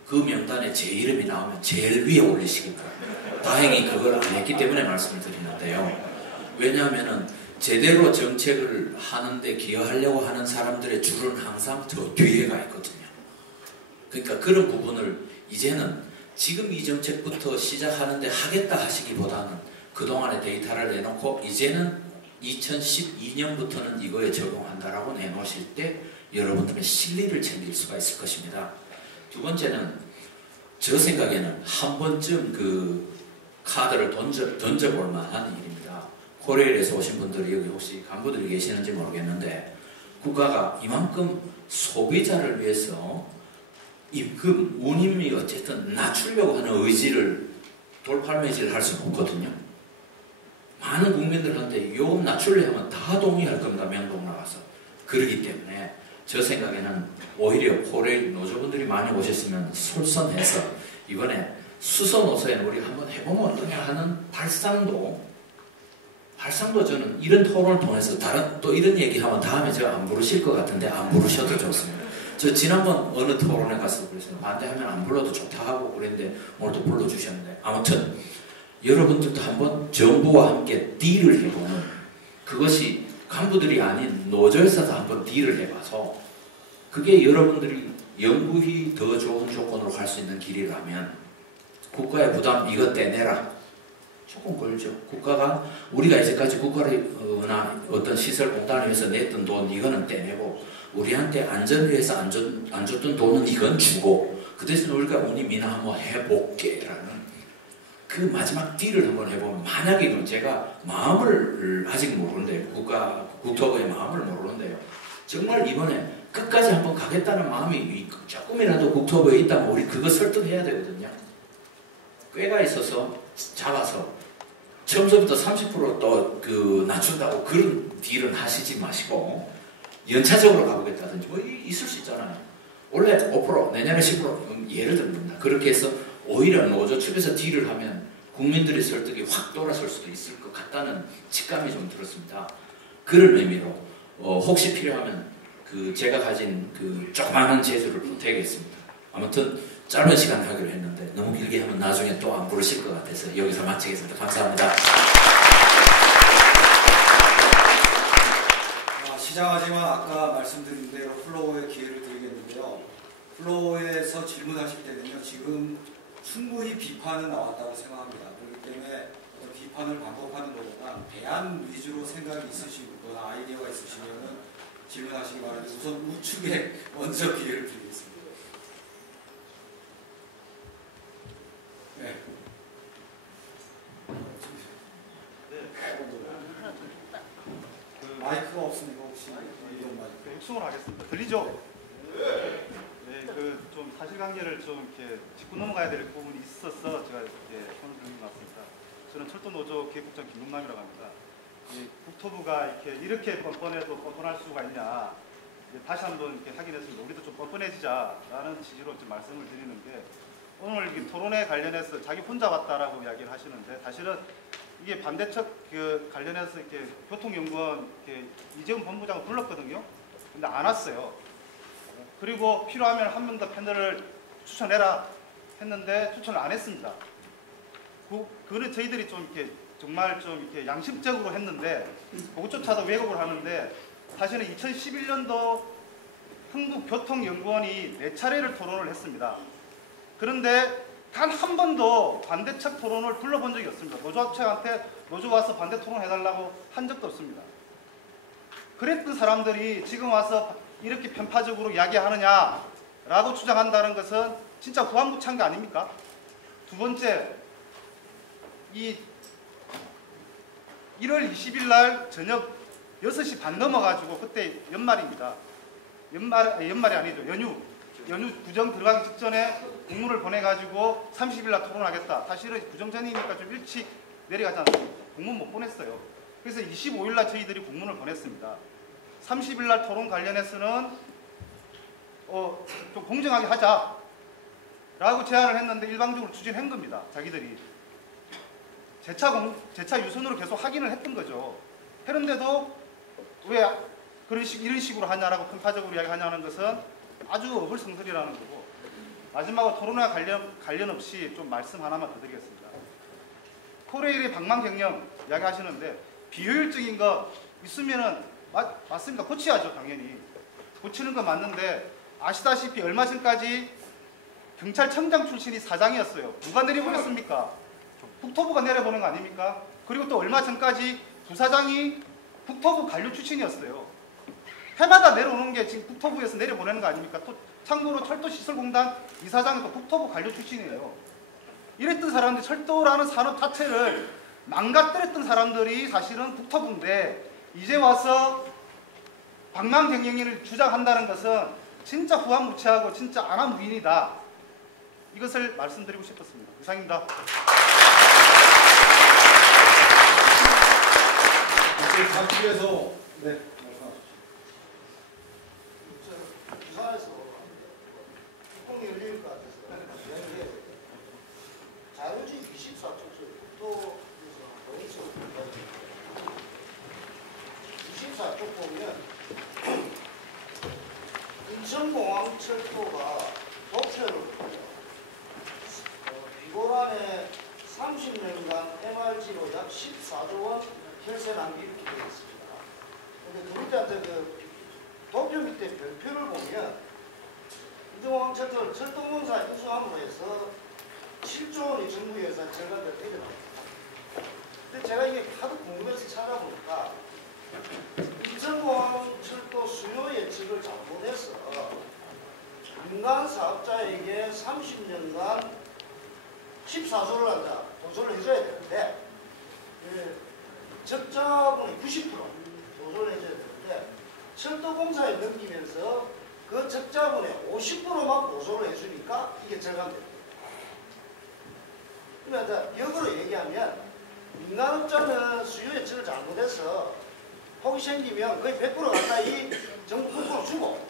그 명단에 제 이름이 나오면 제일 위에 올리시기 바랍니다. 다행히 그걸 안 했기 때문에 말씀을 드리는데요. 왜냐하면은 제대로 정책을 하는데 기여하려고 하는 사람들의 줄은 항상 저 뒤에 가 있거든요. 그러니까 그런 부분을 이제는 지금 이 정책부터 시작하는데 하겠다 하시기보다는 그동안의 데이터를 내놓고 이제는 2012년부터는 이거에 적용한다라고 내놓으실 때 여러분들의 실리를 챙길 수가 있을 것입니다. 두 번째는 저 생각에는 한 번쯤 그 카드를 던져볼 만한 일입니다. 코레일에서 오신 분들이 여기 혹시 간부들이 계시는지 모르겠는데 국가가 이만큼 소비자를 위해서 임금, 운임이 어쨌든 낮추려고 하는 의지를 돌팔매질 할 수는 없거든요. 많은 국민들한테 요금 낮추려면 다 동의할 겁니다. 명동 나가서. 그러기 때문에 저 생각에는 오히려 코레일 노조분들이 많이 오셨으면 솔선해서 이번에 수소노소에는 우리 한번 해보면 어떠냐 하는 발상도 저는 이런 토론을 통해서 다른 또 이런 얘기하면 다음에 제가 안 부르실 것 같은데 안 부르셔도 좋습니다. 저 지난번 어느 토론에 가서 그래서 반대하면 안 불러도 좋다 하고 그랬는데 오늘도 불러주셨는데 아무튼 여러분들도 한번 정부와 함께 딜을 해보는 그것이 간부들이 아닌 노조에서도 한번 딜을 해봐서 그게 여러분들이 영구히 더 좋은 조건으로 갈 수 있는 길이라면 국가의 부담 이것 떼내라. 조금 걸죠. 국가가 우리가 이제까지 국가나 어떤 시설공단을 위해서 냈던 돈 이거는 떼내고 우리한테 안전을 위해서 안 줬던 돈은 이건 주고 그 대신 우리가 운임이나 한번 해볼게라는 그 마지막 딜을 한번 해보면 만약에 제가 마음을 아직 모르는데요. 국토부의 마음을 모르는데요. 정말 이번에 끝까지 한번 가겠다는 마음이 조금이라도 국토부에 있다면 우리 그거 설득해야 되거든요. 꾀가 있어서 잡아서 처음부터 30% 또 낮춘다고 그런 딜은 하시지 마시고 연차적으로 가보겠다든지 뭐 있을 수 있잖아요. 원래 5% 내년에 10% 예를 듭니다. 그렇게 해서 오히려 노조 측에서 딜을 하면 국민들의 설득이 확 돌아설 수도 있을 것 같다는 직감이 좀 들었습니다. 그런 의미로 혹시 필요하면 제가 가진 조그마한 재주를 보태겠습니다. 아무튼 짧은 시간 하기로 했는데 너무 길게 하면 나중에 또 안 부르실 것 같아서 여기서 마치겠습니다. 감사합니다. 시작하지만 아까 말씀드린 대로 플로어에 기회를 드리겠는데요. 플로어에서 질문하실 때는요. 지금 충분히 비판은 나왔다고 생각합니다. 그렇기 때문에 비판을 반복하는 것보다 대안 위주로 생각이 있으시거나 아이디어가 있으시면 질문하시기 바랍니다. 우선 우측에 먼저 기회를 드리겠습니다. 네. 마이크가 없으니까 혹시 이런 마이크. 육성을 하겠습니다. 들리죠? 네, 좀 사실관계를 좀 이렇게 짚고 넘어가야 될 부분이 있어서 제가 이렇게 손을 들고 나왔습니다. 저는 철도노조 기획국장 김용남이라고 합니다. 국토부가 이렇게 뻔뻔해도 뻔뻔할 수가 있냐? 다시 한번 이렇게 확인했습니다. 우리도 좀 뻔뻔해지자라는 취지로 좀 말씀을 드리는 게 오늘 토론회 관련해서 자기 혼자 왔다라고 이야기를 하시는데 사실은 이게 반대측 관련해서 이렇게 교통연구원 이재훈 본부장을 불렀거든요. 근데 안 왔어요. 그리고 필요하면 한 번 더 패널을 추천해라 했는데 추천을 안 했습니다. 그거는 저희들이 좀 이렇게 정말 좀 이렇게 양심적으로 했는데 그것조차도 왜곡을 하는데 사실은 2011년도 한국교통연구원이 4차례를 토론을 했습니다. 그런데 단 한 번도 반대측 토론을 불러본 적이 없습니다. 노조측한테 노조 와서 반대 토론해달라고 한 적도 없습니다. 그랬던 사람들이 지금 와서 이렇게 편파적으로 이야기하느냐라고 주장한다는 것은 진짜 후한무치한 게 아닙니까? 두 번째, 1월 20일 날 저녁 6시 반 넘어가지고 그때 연말입니다. 연말이 아니죠. 연휴 구정 들어가기 직전에 공문을 보내가지고 30일 날 토론하겠다. 사실은 구정 전이니까 좀 일찍 내려가지 않습니까? 공문 못 보냈어요. 그래서 25일 날 저희들이 공문을 보냈습니다. 30일 날 토론 관련해서는 좀 공정하게 하자라고 제안을 했는데 일방적으로 추진한 겁니다. 자기들이. 재차 유선으로 계속 확인을 했던 거죠. 그런데도 왜 이런 식으로 하냐라고 편파적으로 이야기하냐는 것은 아주 어불성설이라는 거고 마지막으로 토론과 관련 없이 좀 말씀 하나만 더 드리겠습니다. 코레일이 방망경영 이야기하시는데 비효율적인 거 있으면은 맞습니다. 고쳐야죠, 당연히. 고치는 건 맞는데 아시다시피 얼마 전까지 경찰청장 출신이 사장이었어요. 누가 내려보냈습니까? 국토부가 내려보낸 거 아닙니까? 그리고 또 얼마 전까지 부사장이 국토부 관료 출신이었어요. 해마다 내려오는 게 지금 국토부에서 내려보내는 거 아닙니까? 또 참고로 철도시설공단 이사장이 또 국토부 관료 출신이에요. 이랬던 사람들, 철도라는 산업 자체를 망가뜨렸던 사람들이 사실은 국토부인데 이제 와서 방망경영을 주장한다는 것은 진짜 후한무치하고 진짜 안하무인이다. 이것을 말씀드리고 싶었습니다. 이상입니다. 각국에서 네. 부산에서 뚜껑이 열릴 것 같아서 자유주의 24쪽 또 24쪽 보면 인천공항철도가 도표를 비고란에 30년간 MRG로 약 14조 원 혈세 낭비 이렇게 되어 있습니다. 근데 그 밑에 그 도표 밑에 별표를 보면 인천공항철도를 철도공사 인수함으로 해서 7조 원이 정부에서 절감될 때가 나옵니다. 근데 제가 이게 하도 궁금해서 찾아보니까 인천공항철도 수요 예측을 잘못해서 민간 사업자에게 30년간 14조를 한다. 보조를 해줘야 되는데 적자분의 90% 보조를 해줘야 되는데 철도공사에 넘기면서 그 적자분의 50%만 보조를 해주니까 이게 절감됩니다. 그러니까 역으로 얘기하면 민간업자는 수요 예측을 잘못해서 폭이 생기면 거의 100% 가까이 정부 국고로 주고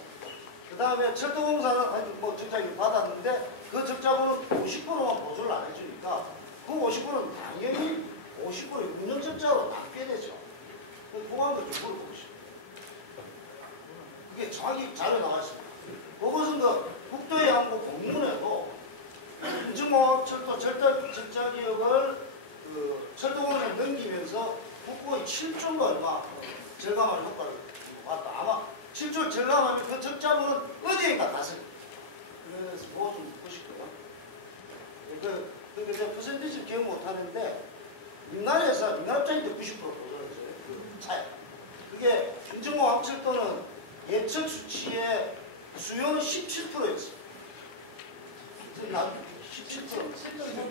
그 다음에 철도공사는 뭐 적자를 받았는데 그 적자분은 50%만 보조를 안 해주니까 그 50%는 당연히 50%의 운영적자로 남게 되죠. 그거한 거 좀 물어보시죠. 그게 정확히 자료 나왔습니다. 그것은 그 국토의 항구 공문에도 인천공항철도 적자기업을 그 철도공사에 넘기면서 국고의 7조가 얼마 절감하는 효과를 봤다. 아마 7조를 절감하면 그 적자분은 어디에가 갔습니다. 그래서 뭐 좀 보시고요. 그 퍼센티지 기억 못하는데 민간에서 민간업자인데 90% 보존했어요. 그 차이. 그게 인천공항철도는 예측 수치의 수요는 17%였어요. 17%, 7.3%.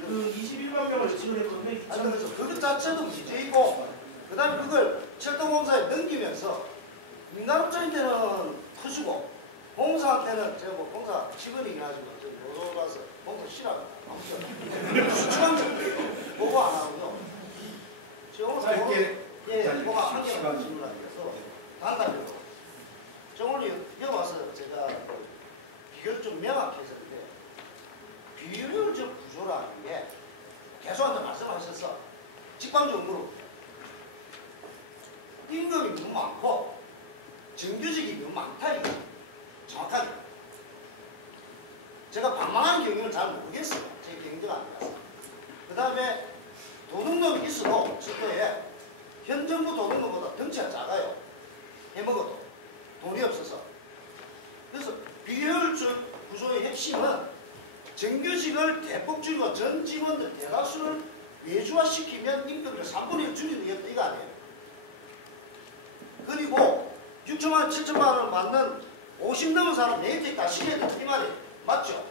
그 21만 명을 지원했는데 그래서 그것 자체도 문제이고, 그 다음에 그걸 철도공사에 넘기면서 민간업자인데는 커주고, 공사한테는 제가 뭐 공사 직원이긴 하지만 저 노조라서 공사 싫어합니다. 아무튼 수출한 적도 보고 안 하고요. 짧게 뭐가 한 개만 질문하면서 단답으로 저 오늘 여기 와서 제가 비교를 좀 명확해졌는데 비효율적 구조라는 게 계속한테 말씀하셔서 직방적으로 임금이 너무 많고 정규직이 너무 많다 이거 정확하게 제가 방망하는 경영을 잘 모르겠어요. 제 경제가 아니라서. 그 다음에 도둑놈이 있어도 철도에 현 정부 도둑놈보다 덩치가 작아요. 해먹어도 돈이 없어서. 그래서 비효율적 구조의 핵심은 정규직을 대폭 줄이고 전 직원들 대다수를 외주화시키면 임금을 3분의 1 줄이는 게 이거 아니에요. 그리고 6천만 원, 7천만 원을 받는 50 넘은 사람 내일까지 다 시켜야 된다 이 말이에요. 맞죠?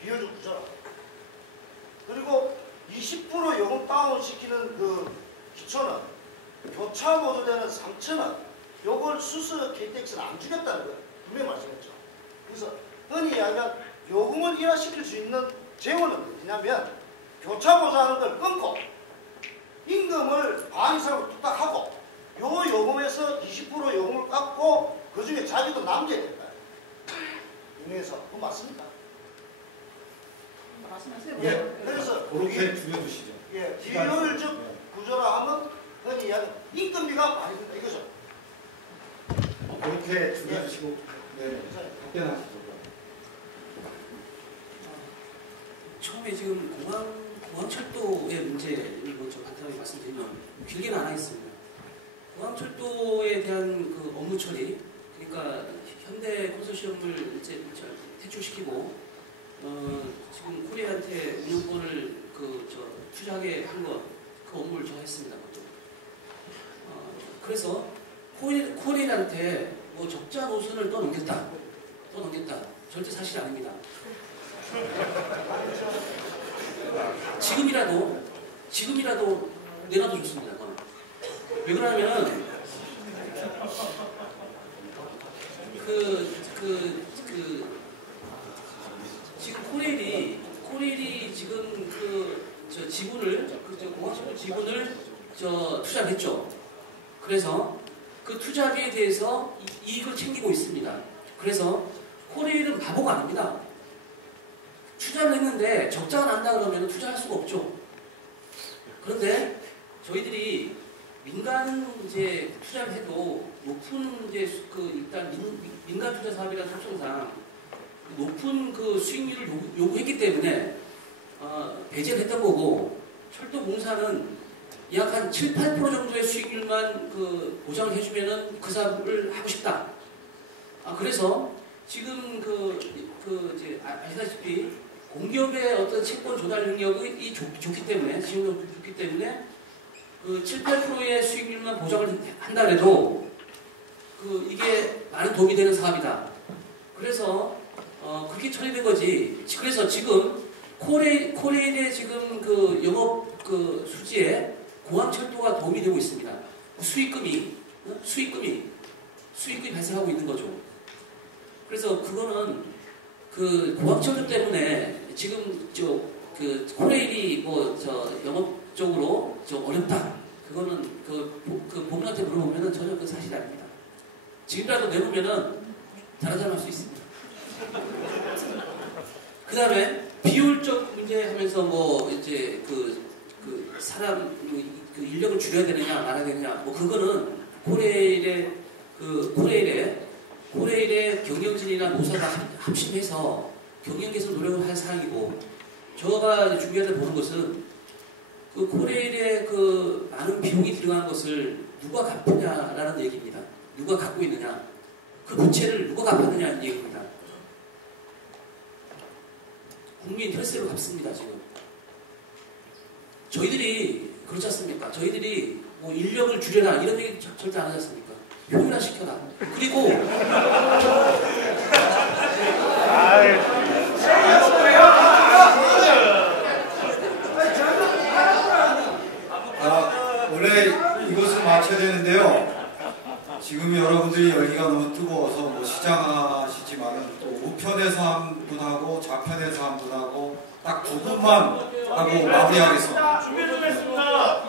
비효율적 구조라. 그리고 20% 요금 다운시키는 그 기초는 교차 보조되는 3,000원 요걸 수수 KTX는 안 주겠다는 거예요. 분명히 말씀했죠. 그래서 흔히 이야기한 요금을 일하시킬 수 있는 재원은 뭐냐면 교차 보조하는 걸 끊고 임금을 반 이상으로 뚝딱 하고 요 요금에서 20% 요금을 깎고 그 중에 자기도 남겨야 된다. 유명해서 그거 맞습니까? 말씀하세요. 예. 그래서 그렇게 줄여주시죠. 예, 비효율적 구조라 하면 흔히 이야기하는 임금비가 많이 든다 이거죠. 그렇게 줄여주시고 네. 그래서 답변하시죠. 처음에 지금 공항철도의 문제를 먼저 간단하게 말씀드리면 길게는 안 하겠습니다. 공항철도에 대한 그 업무 처리, 그러니까 현대 컨소시엄을 이제 퇴출시키고 지금 코리아한테 운영권을 투자하게 한 것, 그 업무를 저 했습니다. 그래서 코리아한테 뭐 적자 노선을 떠넘겼다. 절대 사실이 아닙니다. 지금이라도 내놔도 좋습니다. 그건. 왜 그러냐면 지금 코레일이 지금 저 지분을 공항철도 지분을 투자했죠. 그래서 그 투자비에 대해서 이익을 챙기고 있습니다. 그래서 코레일은 바보가 아닙니다. 투자를 했는데 적자가 난다 그러면 투자할 수가 없죠. 그런데 저희들이 민간 이제 투자를 해도 높은 이제 일단 민간 투자 사업이라는 특성상 높은 그 수익률을 요구했기 때문에 배제를 했던 거고, 철도공사는 약 한 7, 8% 정도의 수익률만 보장을 해주면은 그 사업을 하고 싶다. 그래서 지금 이제 아시다시피 공기업의 어떤 채권 조달 능력이 좋기 때문에, 지금도 좋기 때문에 7, 8%의 수익률만 보장을 한다 해도 이게 많은 도움이 되는 사업이다. 그래서 그렇게 처리된 거지. 그래서 지금 코레일의 지금 영업 수지에 공항철도가 도움이 되고 있습니다. 수익금이 발생하고 있는 거죠. 그래서 그거는 공항철도 때문에 지금 코레일이 영업적으로 어렵다. 그거는 본인한테 물어보면은 전혀 그 사실이 아닙니다. 지금이라도 내놓으면은 잘할 수 있습니다. 그 다음에 비효율적 문제 하면서 이제 사람 인력을 줄여야 되느냐 말아야 되느냐 그거는 코레일의 경영진이나 노사가 합심해서 경영 개선 노력을 할 사항이고, 저가 중요하게 보는 것은 코레일의 많은 비용이 들어간 것을 누가 갚느냐라는 얘기입니다. 누가 갖고 있느냐, 그 부채를 누가 갚느냐는 얘기입니다. 국민 혈세로 갚습니다. 지금 저희들이 그렇지 않습니까? 저희들이 인력을 줄여라 이런 얘기 절대 안 하지 않습니까? 효율화시켜라. 그리고 원래 이것을 맞춰야 되는데요. 지금 여러분들이 열기가 너무 뜨거워서 시장하시지만은 또 우편에서 한 분하고 좌편에서 한 분하고 딱 두 분만 하고 마무리하겠습니다. 준비 좀 했습니다.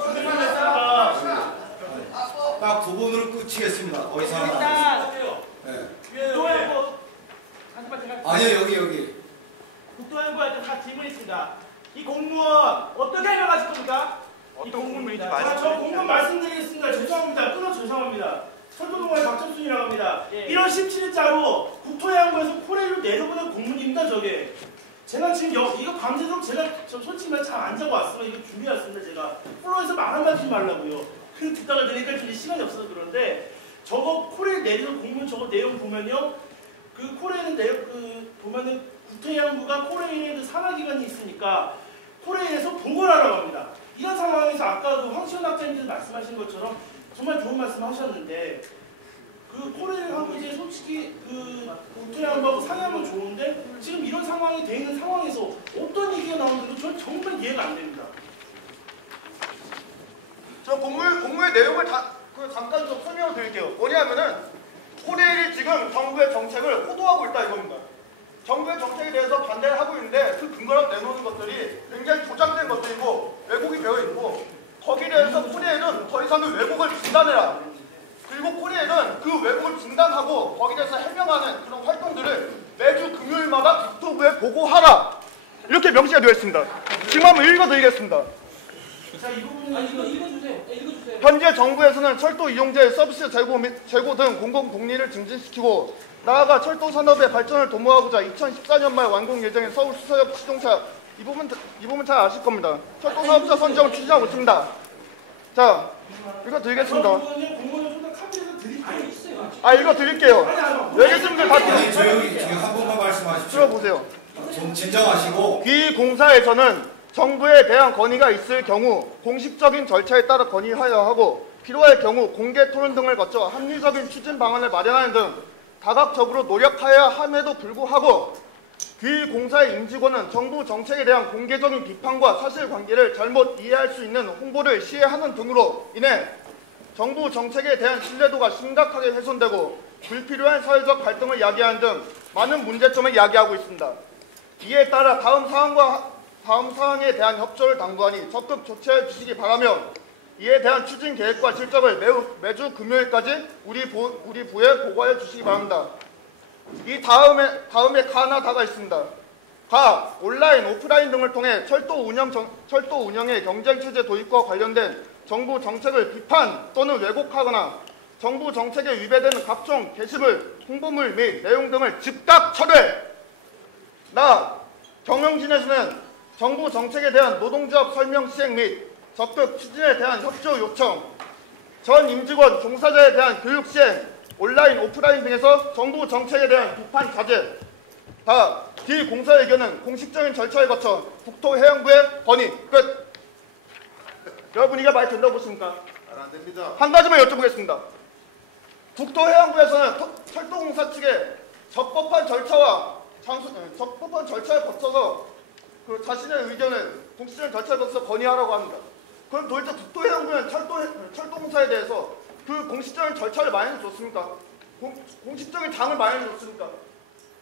딱 두 분으로 끝이겠습니다. 더 이상 안 하겠습니다. 국토해부 아니요, 여기. 국토해부한테 다 질문 있습니다. 이 공무원 어떻게 해명하실 겁니까? 어떤 공무원인지 저 공무원 말씀드리겠습니다. 죄송합니다. 죄송합니다. 철도동아리 박정순이라고 합니다. 1월 17일자로 국토해양부에서 코레일로 내려보낸 공문입니다. 저게. 제가 지금 이거 밤새도록 제가 솔직히 말 잘 안 자고 왔으면 이거 준비해왔습니다. 제가 플로에서 말 한마디 하지 말라고요. 그 듣다가 되니까 좀 시간이 없어서 그런데 저거 코레일 내리는 공문 저거 내용 보면요. 코레일은 보면은 국토해양부가 코레일의 산하기관이 있으니까 코레일에서 보고를 하라고 합니다. 이런 상황에서 아까 황시현 학장님께서 말씀하신 것처럼 정말 좋은 말씀 하셨는데 코레일하고 이제 솔직히 국토해양부하고 상의하면 좋은데 지금 이런 상황이 돼 있는 상황에서 어떤 얘기가 나오는지도 저는 정말 이해가 안 됩니다. 저 공무의 내용을 잠깐 좀 설명을 드릴게요. 뭐냐면은 코레일이 지금 정부의 정책을 호도하고 있다 이겁니다. 정부의 정책에 대해서 반대를 하고 있는데 그 근거로 내놓는 것들이 굉장히 조작된 것들이고 왜곡이 되어 있고, 거기에 대해서 코레일은 더 이상의 왜곡을 중단해라. 그리고 코레일은 그 왜곡을 중단하고 거기에 대해서 해명하는 그런 활동들을 매주 금요일마다 국토부에 보고하라. 이렇게 명시가 되어 있습니다. 지금 한번 읽어드리겠습니다. 자, 이 부분은 읽어주세요. 현재 정부에서는 철도 이용자의 서비스 제고 등 공공 복리를 증진시키고 나아가 철도 산업의 발전을 도모하고자 2014년 말 완공 예정인 서울 수서역 시종사 이 부분 잘 아실 겁니다. 철도 사업자 선정을 추진하고 있습니다. 자, 이거 드리겠습니다. 이거 드릴게요. 여기분들 다 아니, 조용히 지금 한 번만 말씀하십시오. 들어보세요. 좀 진정하시고. 이 공사에서는 정부에 대한 건의가 있을 경우 공식적인 절차에 따라 건의하여야 하고 필요할 경우 공개 토론 등을 거쳐 합리적인 추진 방안을 마련하는 등 다각적으로 노력하여야 함에도 불구하고 이 공사의 임직원은 정부 정책에 대한 공개적인 비판과 사실관계를 잘못 이해할 수 있는 홍보를 시해하는 등으로 인해 정부 정책에 대한 신뢰도가 심각하게 훼손되고 불필요한 사회적 갈등을 야기하는 등 많은 문제점을 야기하고 있습니다. 이에 따라 다음 사항에 대한 협조를 당부하니 적극 조치해 주시기 바라며 이에 대한 추진 계획과 실적을 매주 금요일까지 우리 부에 보고해 주시기 바랍니다. 이 다음에 가 하나 다가 있습니다. 가 온라인, 오프라인 등을 통해 철도 운영의 경쟁체제 도입과 관련된 정부 정책을 비판 또는 왜곡하거나 정부 정책에 위배되는 각종 게시물, 홍보물 및 내용 등을 즉각 철회. 경영진에서는 정부 정책에 대한 노동조합 설명 시행 및 적극 추진에 대한 협조 요청, 전 임직원 종사자에 대한 교육 시행, 온라인, 오프라인 등에서 정부 정책에 대한 비판 자제. D 공사 의견은 공식적인 절차에 거쳐 국토해양부에 건의. 끝. 여러분 이게 말이 된다고 보십니까? 안 됩니다. 한 가지만 여쭤보겠습니다. 국토해양부에서는 철도공사 측에 적법한 절차를 거쳐서 그 자신의 의견을 공식적인 절차를 거쳐서 건의하라고 합니다. 그럼 도대체 국토해양부는 철도공사에 대해서 그 공식적인 절차를 마련해줬습니까? 공식적인 장을 마련해줬습니까?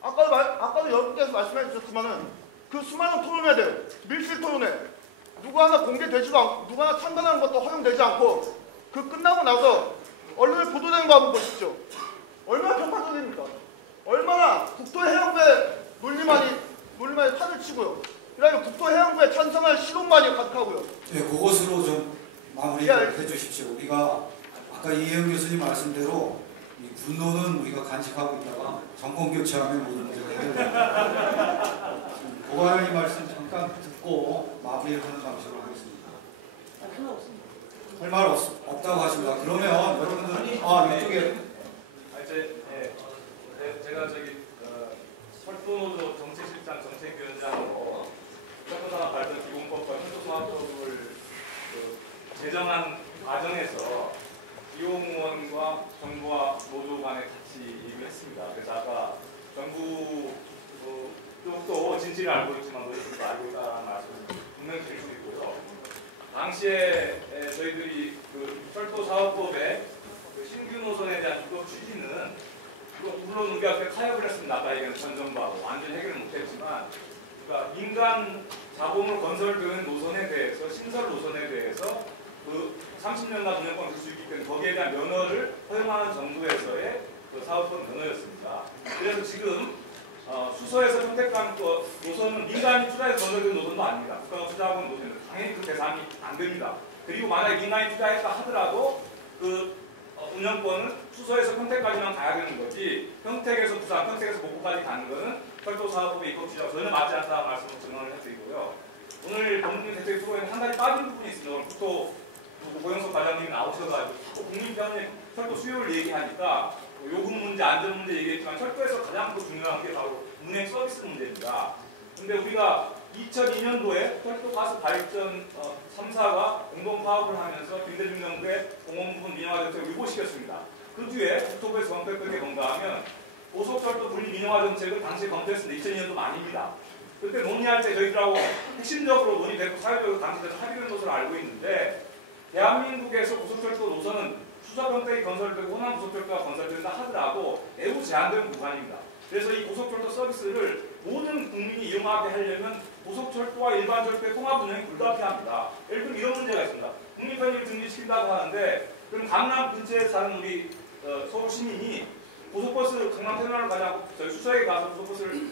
아까도 여러분께서 말씀해 주셨지만은 그 수많은 토론회들, 밀실 토론회, 누구 하나 공개되지도 않고 누구 하나 참관하는 것도 허용되지 않고 그 끝나고 나서 언론에 보도되는 거 한번 보십시오. 얼마나 편파적입니까? 얼마나 국토해양부의 논리만이 판을 치고요. 그다음에 국토해양부에 찬성할 실론만이 가득하고요. 네, 그것으로 좀 마무리해 주십시오. 우리가 아까 이혜영 교수님 말씀대로 이 분노는 우리가 간직하고 있다가 정권 교체하면 모든 문제가 해결됩니다. 고관원님 말씀 잠깐 듣고 마무리를 하는 방식으로 하겠습니다. 할 말 없다고 하십니다. 그러면 여러분들 이쪽에 제가 철도노조 정책실장 정책위원장으로 철도산업 발전 기본법과 철도사업법을 제정한 과정에서 이용원과 정부와 노조 간에 같이 얘기를 했습니다. 그래서 아까 정부 쪽도 진실을 알고 있지만 노조도 알고 있다는 말씀을 분명히 드릴 수 있고요. 당시에 저희들이 그 철도사업법의 신규 노선에 대한 주도 취지는 물론 우리가 타협을 했습니다. 아까 얘기한 전 정부하고 완전히 해결을 못했지만 그러니까 민간 자본으로 건설되는 노선에 대해서 신설 노선에 대해서 그 30년간 운영권을 줄 수 있기 때문에 거기에 대한 면허를 허용하는 정부에서의 그 사업권 면허였습니다. 그래서 지금 수서에서 선택한 노선은 민간이 투자해서 건설된 노선도 아닙니다. 국가가 투자하고 있는 노선은 당연히 그 대상이 안 됩니다. 그리고 만약에 민간이 투자했다 하더라도 그 운영권은 수서에서 평택까지만 가야 되는 거지 평택에서 부산, 평택에서 목포까지 가는 거는 철도사업법의 입법 취지와 전혀 맞지 않다는 말씀을 증언을 해드리고요. 오늘 법무부 대책 프로그램에 한 가지 빠진 부분이 있습니다. 오늘 국토 고영석 과장님이 나오셔가지고 국민편의 철도 수요를 얘기하니까 요금 문제, 안전 문제 얘기했지만 철도에서 가장 또 중요한 게 바로 운행 서비스 문제입니다. 근데 우리가 2002년도에 철도가스 발전 3사가 공동파업을 하면서 김대중 정부의 공원부분 민영화 정책을 위고시켰습니다. 그 뒤에 국토부에서 검토했던 뭔가 하면 고속철도 분리 민영화 정책을 당시에 검토했습니다. 2002년도 말입니다. 그때 논의할 때 저희들하고 핵심적으로 논의되고 사회적으로 당시에 합의된 것으로 알고 있는데 대한민국에서 고속철도 노선은 수서평택이 건설되고 호남고속철도가 건설된다 하더라도 매우 제한된 구간입니다. 그래서 이 고속철도 서비스를 모든 국민이 이용하게 하려면 고속철도와 일반 철도의 통합 운영이 불가피합니다. 예를 들면 이런 문제가 있습니다. 국민편의를 증진시킨다고 하는데 그럼 강남 근처에 사는 우리 서울 시민이 고속버스 강남터미널을 가자고 저희 수서에 가서 고속버스를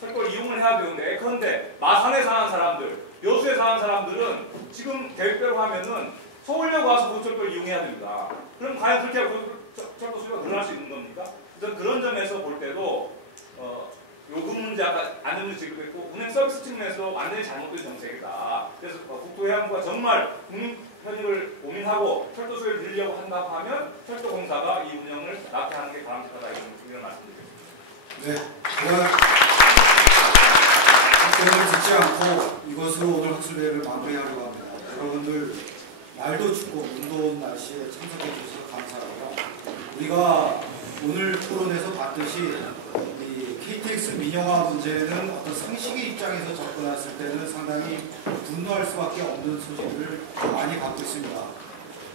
철도를 이용을 해야 되는데 그런데 마산에 사는 사람들, 여수에 사는 사람들은 지금 계획대로 하면은 서울역 와서 고속철도를 이용해야 됩니다. 그럼 과연 그렇게 고속철도 수요가 늘어날 수 있는 겁니까? 그래서 그런 점에서 볼 때도 요금 문제 아까 안전문제 지급했고 운행 서비스 측면에서 완전히 잘못된 정책이다. 그래서 국토해양부가 정말 국민 편의를 고민하고 철도 수요를 늘리려고 한다고 하면 철도공사가 이 운영을 낙태하는 게 바람직하다 이런 말씀드리겠습니다. 네, 제가 듣지 않고 이것으로 오늘 학술대회를 마무리하려고 합니다. 여러분들 날도 춥고 눈도 온 날씨에 참석해 주셔서 감사하고요. 우리가 오늘 토론에서 봤듯이 이 KTX 민영화 문제는 어떤 상식의 입장에서 접근했을 때는 상당히 분노할 수밖에 없는 소식을 많이 갖고 있습니다.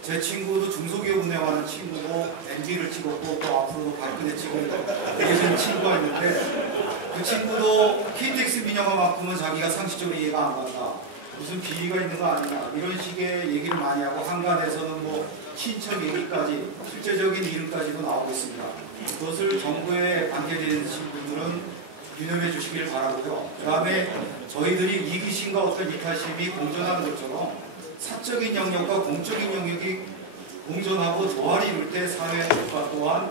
제 친구도 중소기업 운영하는 친구고 MB를 찍었고 또 앞으로도 박근혜 찍을 계신 친구가 있는데 그 친구도 KTX 민영화만큼은 자기가 상식적으로 이해가 안 간다. 무슨 비위가 있는 거 아니냐 이런 식의 얘기를 많이 하고 한간에서는 뭐 친척 얘기까지 실제적인 이름까지도 나오고 있습니다. 그것을 정부에 관계되신 분들은 유념해 주시길 바라고요. 그 다음에 저희들이 위기심과 어떤 이탈심이 공존하는 것처럼 사적인 영역과 공적인 영역이 공존하고 조화를 이룰 때 사회가 또한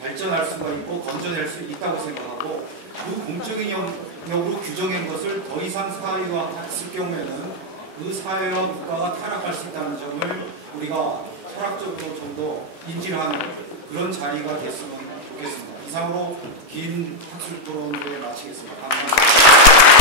발전할 수가 있고 건져낼 수 있다고 생각하고 그 공적인 영역으로 규정한 것을 더 이상 사회화했을 경우에는 그 사회와 국가가 타락할 수 있다는 점을 우리가 철학적으로 좀 더 인지를 하는 그런 자리가 됐으면 좋겠습니다. 이상으로 긴 학술 토론을 마치겠습니다. 감사합니다.